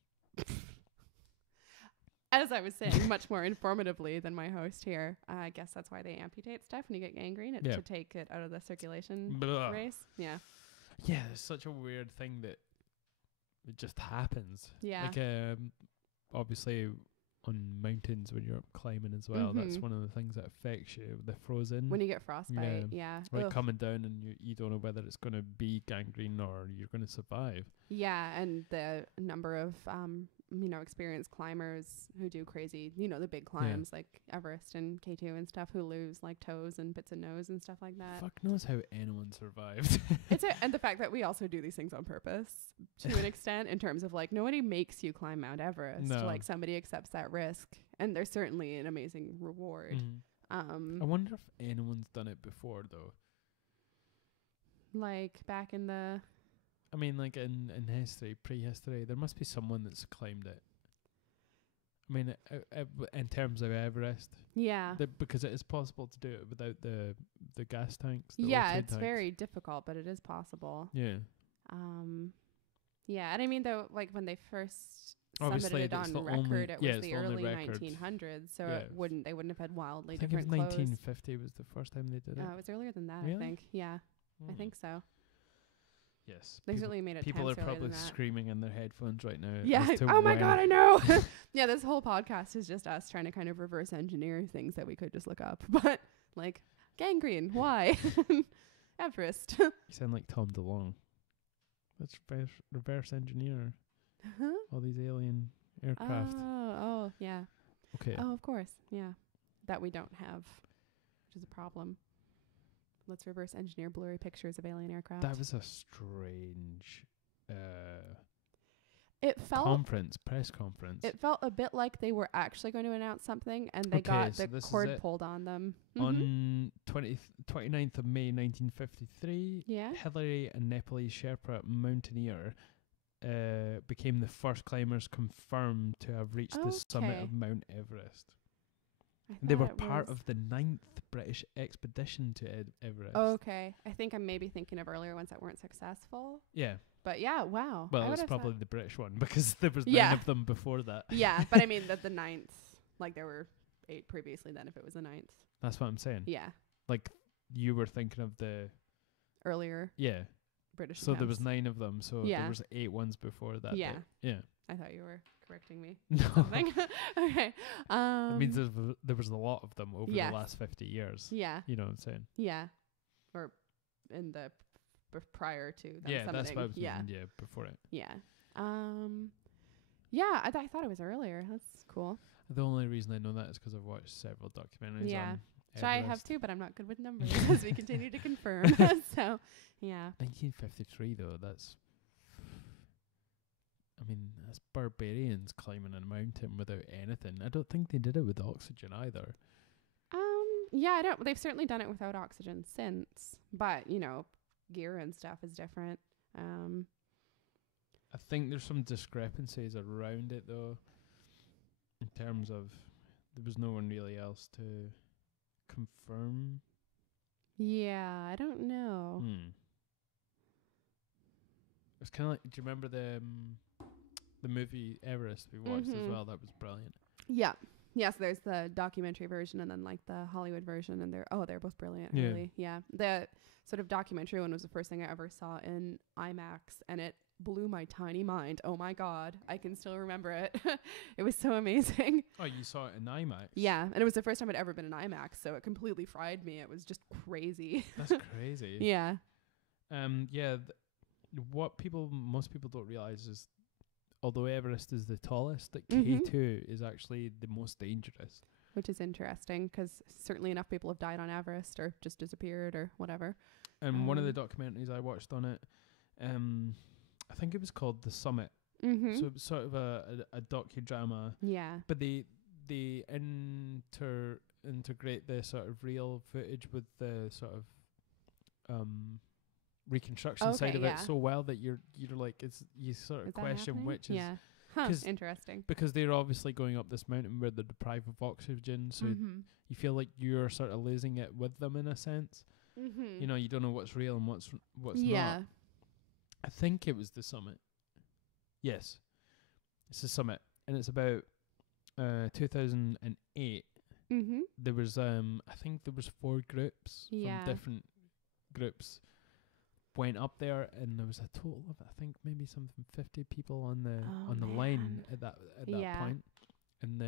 As I was saying, much more informatively than my host here, I guess that's why they amputate stuff when you get gangrene. It's to take it out of the circulation race. Yeah. Yeah, it's such a weird thing that it just happens. Yeah. Like, obviously on mountains when you're up climbing as well, that's one of the things that affects you. The frozen. When you get frostbite, yeah. Right, coming down and you don't know whether it's going to be gangrene or you're going to survive. Yeah, and the number of experienced climbers who do crazy, the big climbs like Everest and K2 and stuff, who lose like toes and bits of nose and stuff like that. Fuck knows how anyone survived. And the fact that we also do these things on purpose to an extent, in terms of like nobody makes you climb Mount Everest. No. Like somebody accepts that risk, and there's certainly an amazing reward. I wonder if anyone's done it before though. Like back in the. I mean, like in history, prehistory, there must be someone that's climbed it. I mean, in terms of Everest. Yeah. Because it is possible to do it without the gas tanks. Yeah, it's very difficult, but it is possible. Yeah. Yeah, and I mean, though, like when they first obviously submitted it on record, it was the early 1900s, so they wouldn't have had wildly different clothes. 1950 was the first time they did it. It was earlier than that, really? I think. Yeah, I think so. Yes. They certainly made it. People are probably screaming in their headphones right now. Yeah. Oh my God, I know. Yeah, this whole podcast is just us trying to kind of reverse engineer things that we could just look up. But like gangrene, why? Everest. You sound like Tom DeLonge. Let's reverse engineer all these alien aircraft. Oh, yeah. Okay. Oh, of course. Yeah. That we don't have, which is a problem. Let's reverse engineer blurry pictures of alien aircraft. That was a strange press conference. It felt a bit like they were actually going to announce something, and they got the cord pulled on them. On 29th of May 1953, yeah. Hillary, a Nepalese Sherpa mountaineer, became the first climbers confirmed to have reached the summit of Mount Everest. They were part of the 9th British expedition to Everest. Okay. I think I'm maybe thinking of earlier ones that weren't successful. Yeah. But yeah, wow. Well, it's probably the British one because there was 9 of them before that. Yeah, but I mean that the 9th, like there were 8 previously then if it was the 9th. That's what I'm saying. Yeah. Like you were thinking of the... earlier. Yeah. British So there was 9 of them, so there was 8 ones before that. Yeah. Yeah. I thought you were correcting me. No. Okay. It means there was a lot of them over the last 50 years. Yeah. You know what I'm saying? Yeah. Or in the prior to them summiting. That's what I was meaning, before it. Yeah. Yeah, I thought it was earlier. That's cool. The only reason I know that is because I've watched several documentaries on Which I have too, but I'm not good with numbers as we continue to confirm. So, yeah. 1953, though, that's barbarians climbing a mountain without anything. I don't think they did it with oxygen either. Yeah, they've certainly done it without oxygen since, but, gear and stuff is different. I think there's some discrepancies around it, though, in terms of there was no one really else to confirm. Yeah, I don't know. It's kind of like, do you remember the movie Everest we watched as well? That was brilliant. Yeah. Yes, there's the documentary version and then like the Hollywood version, and they're both brilliant. Yeah. Really. Yeah. The sort of documentary one was the first thing I ever saw in IMAX, and it blew my tiny mind. Oh my God. I can still remember it. It was so amazing. Oh, you saw it in IMAX? Yeah. And it was the first time I'd ever been in IMAX, so it completely fried me. It was just crazy. That's crazy. Yeah. What most people don't realize is, although Everest is the tallest, that K2 is actually the most dangerous. Which is interesting, because certainly enough people have died on Everest or just disappeared or whatever. And one of the documentaries I watched on it, I think it was called The Summit. So it was sort of a docudrama. Yeah. But they integrate the sort of real footage with the sort of reconstruction side of it so well that you're like, you sort of question which is interesting, because they're obviously going up this mountain where they're deprived of oxygen, so you feel like you're sort of losing it with them in a sense. You don't know what's real and what's not. I think it was The Summit. Yes, it's The Summit, and it's about 2008. There was I think there was 4 groups from different groups went up there, and there was a total of, I think, maybe something 50 people on the line at that point, and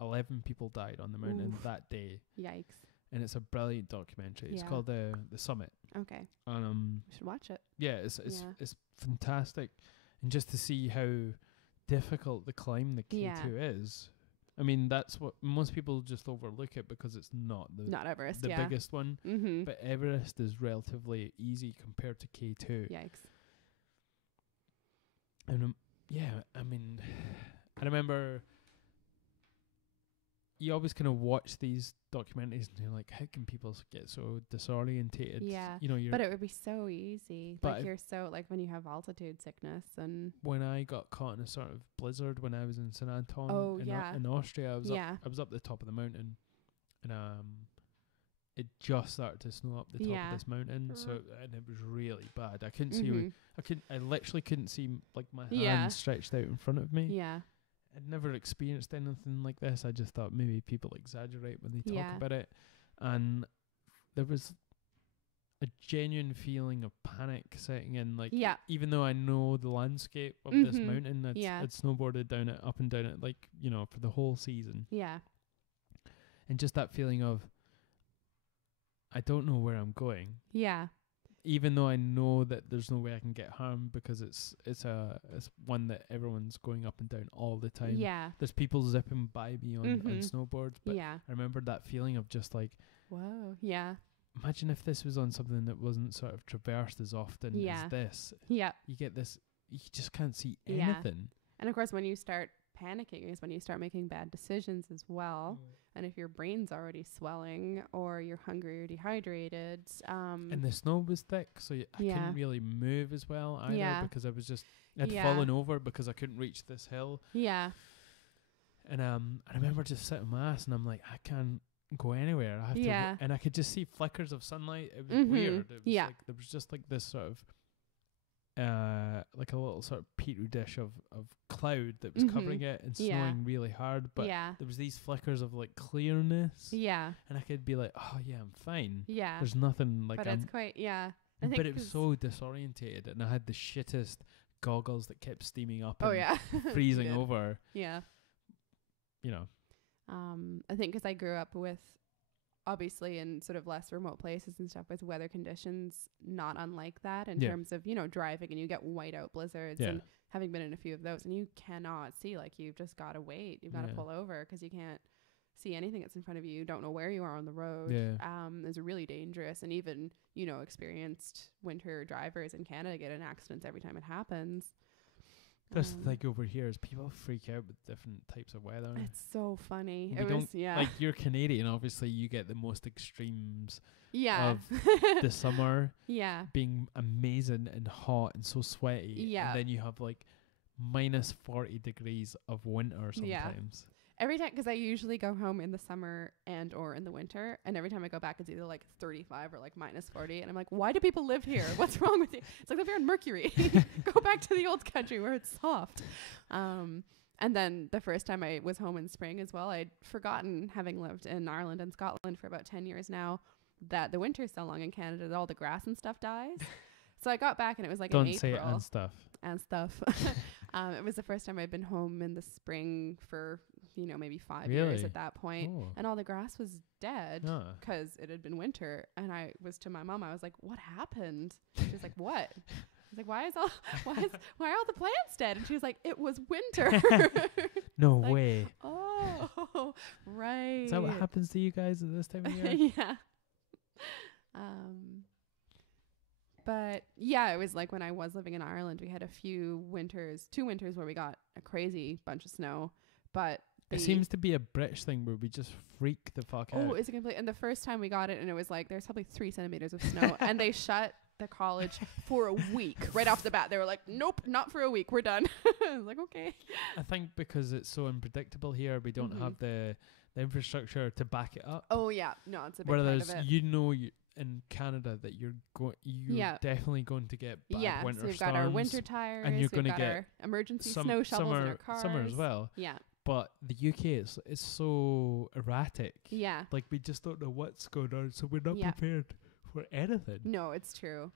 11 people died on the mountain that day. Yikes. And it's a brilliant documentary. It's called The Summit. Okay. And we should watch it. Yeah, it's fantastic, and just to see how difficult the climb the K2 is. I mean, that's what most people just overlook it because it's not Everest, the biggest one. But Everest is relatively easy compared to K2. Yikes. And I mean, I remember you always kind of watch these documentaries and you're like, how can people get so disorientated? Yeah. But it would be so easy. Like you're so, like when you have altitude sickness and... When I got caught in a sort of blizzard when I was in St. Anton in Austria, I was up the top of the mountain, and it just started to snow up the top of this mountain, and it was really bad. I couldn't see, I literally couldn't see like my hand stretched out in front of me. Yeah. I'd never experienced anything like this. I just thought maybe people exaggerate when they talk about it. And there was a genuine feeling of panic setting in. Like, even though I know the landscape of this mountain, I'd snowboarded up and down it, like, for the whole season. Yeah. And just that feeling of, I don't know where I'm going. Yeah. Even though I know that there's no way I can get harmed because it's one that everyone's going up and down all the time. Yeah. There's people zipping by me on snowboards. But I remember that feeling of just like, whoa, yeah. Imagine if this was on something that wasn't sort of traversed as often as this. Yeah. You get this, you just can't see anything. And of course, when you start panicking is when you start making bad decisions as well. And if your brain's already swelling or you're hungry or dehydrated. And the snow was thick, so I couldn't really move as well either because I was just, I'd fallen over because I couldn't reach this hill. Yeah. And I remember just sitting on my ass and I'm like, I can't go anywhere. I have to and I could just see flickers of sunlight. It was weird. It was like, there was just like this sort of like a little sort of petri dish of cloud that was covering it and snowing really hard, but there was these flickers of like clearness, and I could be like, oh yeah, I'm fine, there's nothing like, but it's quite but it was so disorientated, and I had the shittest goggles that kept steaming up and freezing over. I think because I grew up with, obviously in sort of less remote places and stuff, with weather conditions not unlike that in terms of, driving, and you get whiteout blizzards and having been in a few of those, and you cannot see, like, you've just got to wait. You've got to pull over because you can't see anything that's in front of you. You don't know where you are on the road. It's really dangerous. And even, you know, experienced winter drivers in Canada get in accidents every time it happens. That's the thing over here is people freak out with different types of weather. It's so funny. Like, you're Canadian, obviously you get the most extremes of the summer being amazing and hot and so sweaty. And then you have like minus 40 degrees of winter sometimes. Every time, because I usually go home in the summer and or in the winter, and every time I go back, it's either like 35 or like minus 40, and I'm like, why do people live here? What's wrong with you? It's like, if you're in Mercury, go back to the old country where it's soft. And then the first time I was home in spring as well, I'd forgotten, having lived in Ireland and Scotland for about 10 years now, that the winter's so long in Canada that all the grass and stuff dies. So I got back and it was like in April. Don't say it and stuff. It was the first time I'd been home in the spring for, you know, maybe 5 years at that point. And all the grass was dead because it had been winter. And I was to my mom, I was like, what happened? She was like, what? I was like, why are all the plants dead? And she was like, it was winter. No way. Oh, right. Is that what happens to you guys at this time of year? Yeah. But yeah, it was like when I was living in Ireland, we had two winters where we got a crazy bunch of snow. But it seems to be a British thing where we just freak the fuck out. Oh, it's a complete. And the first time we got it, and it was like there's probably 3 centimeters of snow, and they shut the college for a week right off the bat. They were like, "Nope, not for a week. We're done." I was like, "Okay." I think because it's so unpredictable here, we don't have the infrastructure to back it up. Oh yeah, no, it's a big part of it. You know, in Canada that you're definitely going to get bad winter storms. So we've got our winter tires, and you're going to get our emergency snow shovels in our cars. Summer as well. Yeah. But the UK is so erratic. Yeah. Like, we just don't know what's going on, so we're not prepared for anything. No, it's true.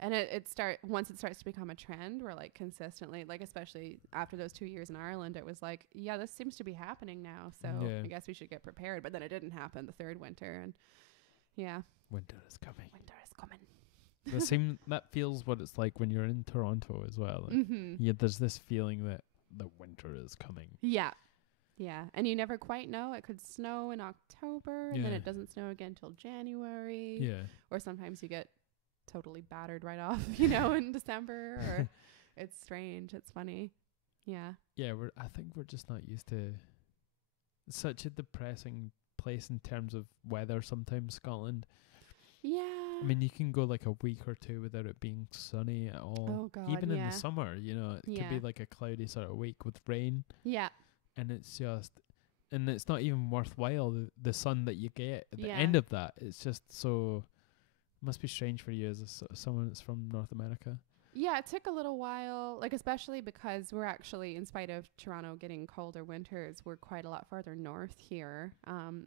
And once it starts to become a trend, we're like consistently, like, especially after those 2 years in Ireland, it was like, yeah, this seems to be happening now. So I guess we should get prepared. But then it didn't happen the third winter. And winter is coming. Winter is coming. That feels what it's like when you're in Toronto as well. Like, there's this feeling that the winter is coming. Yeah. Yeah. And you never quite know. It could snow in October, and then it doesn't snow again till January. Yeah. Or sometimes you get totally battered right off, you know, in December. Or it's strange. It's funny. Yeah. Yeah, I think we're just not used to such a depressing place in terms of weather sometimes, Scotland. Yeah. I mean, you can go like a week or two without it being sunny at all. Oh God, even in the summer, you know, it could be like a cloudy sort of week with rain. Yeah. And it's not even worthwhile the sun that you get at the end of that. It's just so must be strange for you as someone that's from North America. Yeah, it took a little while, like, especially because we're actually, in spite of Toronto getting colder winters, we're quite a lot farther north here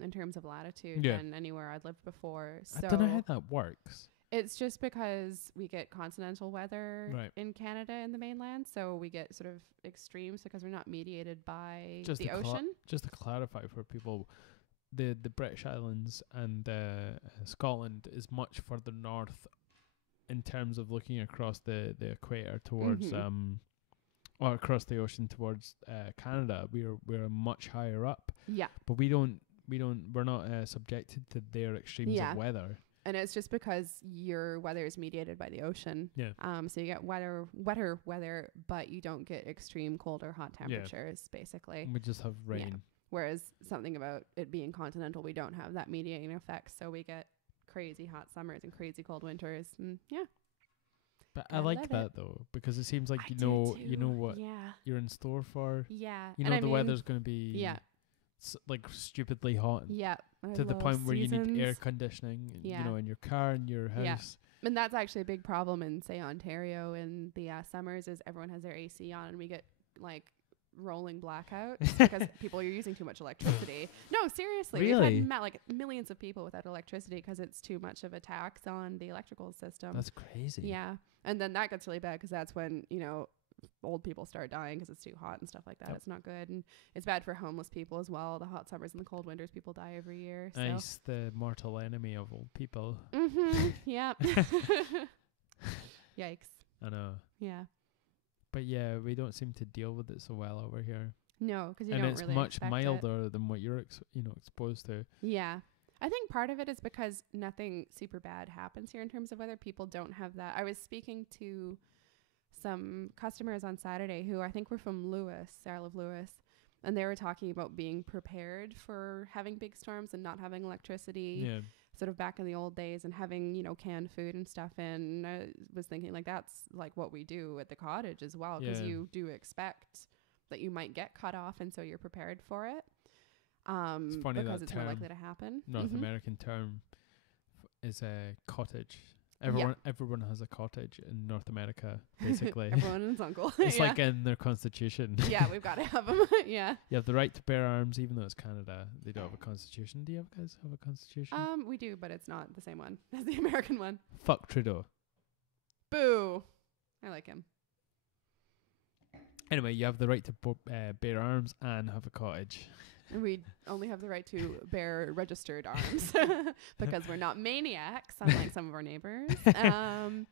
in terms of latitude than anywhere I'd lived before. So I don't know how that works. It's just because we get continental weather in Canada in the mainland, so we get sort of extremes because we're not mediated by the ocean. Just to clarify for people, the British Islands and Scotland is much further north in terms of looking across the equator towards or across the ocean towards Canada. We're much higher up. Yeah. But we're not subjected to their extremes of weather. And it's just because your weather is mediated by the ocean. Yeah. So you get wetter weather, but you don't get extreme cold or hot temperatures, basically. We just have rain. Yeah. Whereas something about it being continental, we don't have that mediating effect, so we get crazy hot summers and crazy cold winters. And but I like that though, because it seems like you know what you're in store for. Yeah. You know the weather's going to be like stupidly hot. Yeah. To the point where you need air conditioning, you know, in your car and your house. Yeah. And that's actually a big problem in, say, Ontario in the summers is everyone has their AC on, and we get like rolling blackouts because people are using too much electricity. No, seriously. Really? We've had like millions of people without electricity because it's too much of a tax on the electrical system. That's crazy. Yeah. And then that gets really bad because that's when, you know, old people start dying because it's too hot and stuff like that. It's not good. And it's bad for homeless people as well. The hot summers and the cold winters, people die every year. Ice, the mortal enemy of old people. Yep. Yikes. I know. Yeah. But yeah, we don't seem to deal with it so well over here. No, because you don't really expect it. And it's much milder than what you're exposed to. Yeah. I think part of it is because nothing super bad happens here in terms of weather. People don't have that. I was speaking to some customers on Saturday who I think were from Isle of Lewis, and they were talking about being prepared for having big storms and not having electricity. Yeah. Sort of back in the old days, and having, canned food and stuff. And I was thinking, like, that's like what we do at the cottage as well, because you do expect that you might get cut off, and so you're prepared for it. It's funny because that it's more likely to happen. North American term is a cottage. Everyone has a cottage in North America, basically. Everyone and his uncle. It's like in their constitution. Yeah, we've got to have them. Yeah. You have the right to bear arms, even though it's Canada. They don't have a constitution. Do you guys have a constitution? We do, but it's not the same one as the American one. Fuck Trudeau. Boo. I like him. Anyway, you have the right to bear arms and have a cottage. And we only have the right to bear registered arms because we're not maniacs, unlike some of our neighbors. And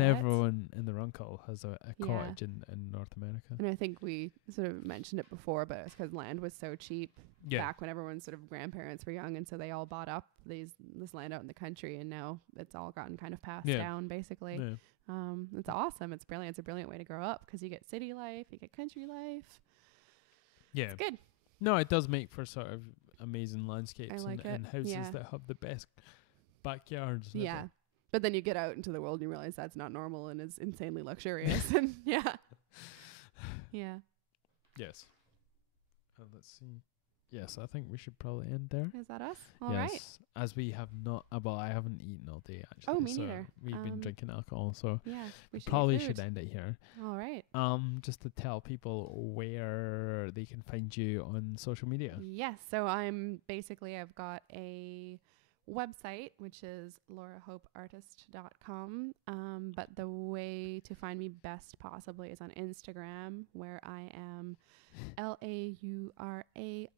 everyone and their uncle has a cottage in North America. And I think we sort of mentioned it before, but it's because land was so cheap back when everyone's sort of grandparents were young, and so they all bought up this land out in the country, and now it's all gotten kind of passed down, basically. Yeah. It's awesome. It's brilliant. It's a brilliant way to grow up because you get city life, you get country life. Yeah. It's good. No, it does make for sort of amazing landscapes and houses that have the best backyards. Yeah. But then you get out into the world and you realize that's not normal and is insanely luxurious. And yeah. Yes. Let's see. Yes, I think we should probably end there. Is that us? All right. As we have not, well, I haven't eaten all day actually. Oh, me neither. We've been drinking alcohol, so we probably should end it here. All right. Just to tell people where they can find you on social media. Yes. So I've got a website, which is laurahopeartist.com. But the way to find me best possibly is on Instagram, where I am LAURA_Z_HOPE.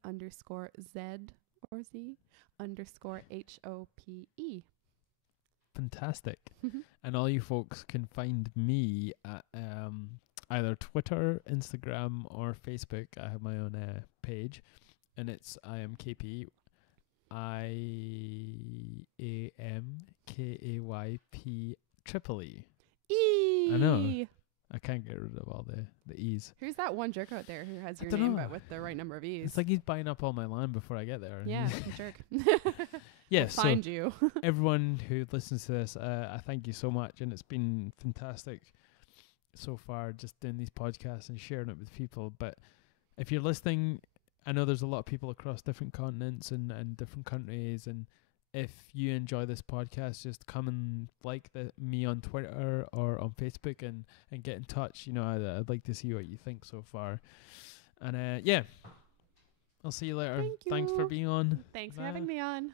Fantastic. And all you folks can find me at either Twitter, Instagram, or Facebook. I have my own page, and it's IAMKAYPEE. IAMKAYPEE. I know. I can't get rid of all the E's. Who's that one jerk out there who has your name but with the right number of E's? It's like he's buying up all my land before I get there. Yeah, jerk. Yeah, we'll find you. Everyone who listens to this, I thank you so much, and it's been fantastic so far, just doing these podcasts and sharing it with people. But if you're listening, I know there's a lot of people across different continents and different countries, and if you enjoy this podcast, just come and like me on Twitter or on Facebook and get in touch. I'd like to see what you think so far. And I'll see you later. Thank you. Thanks for being on. Thanks for having me on.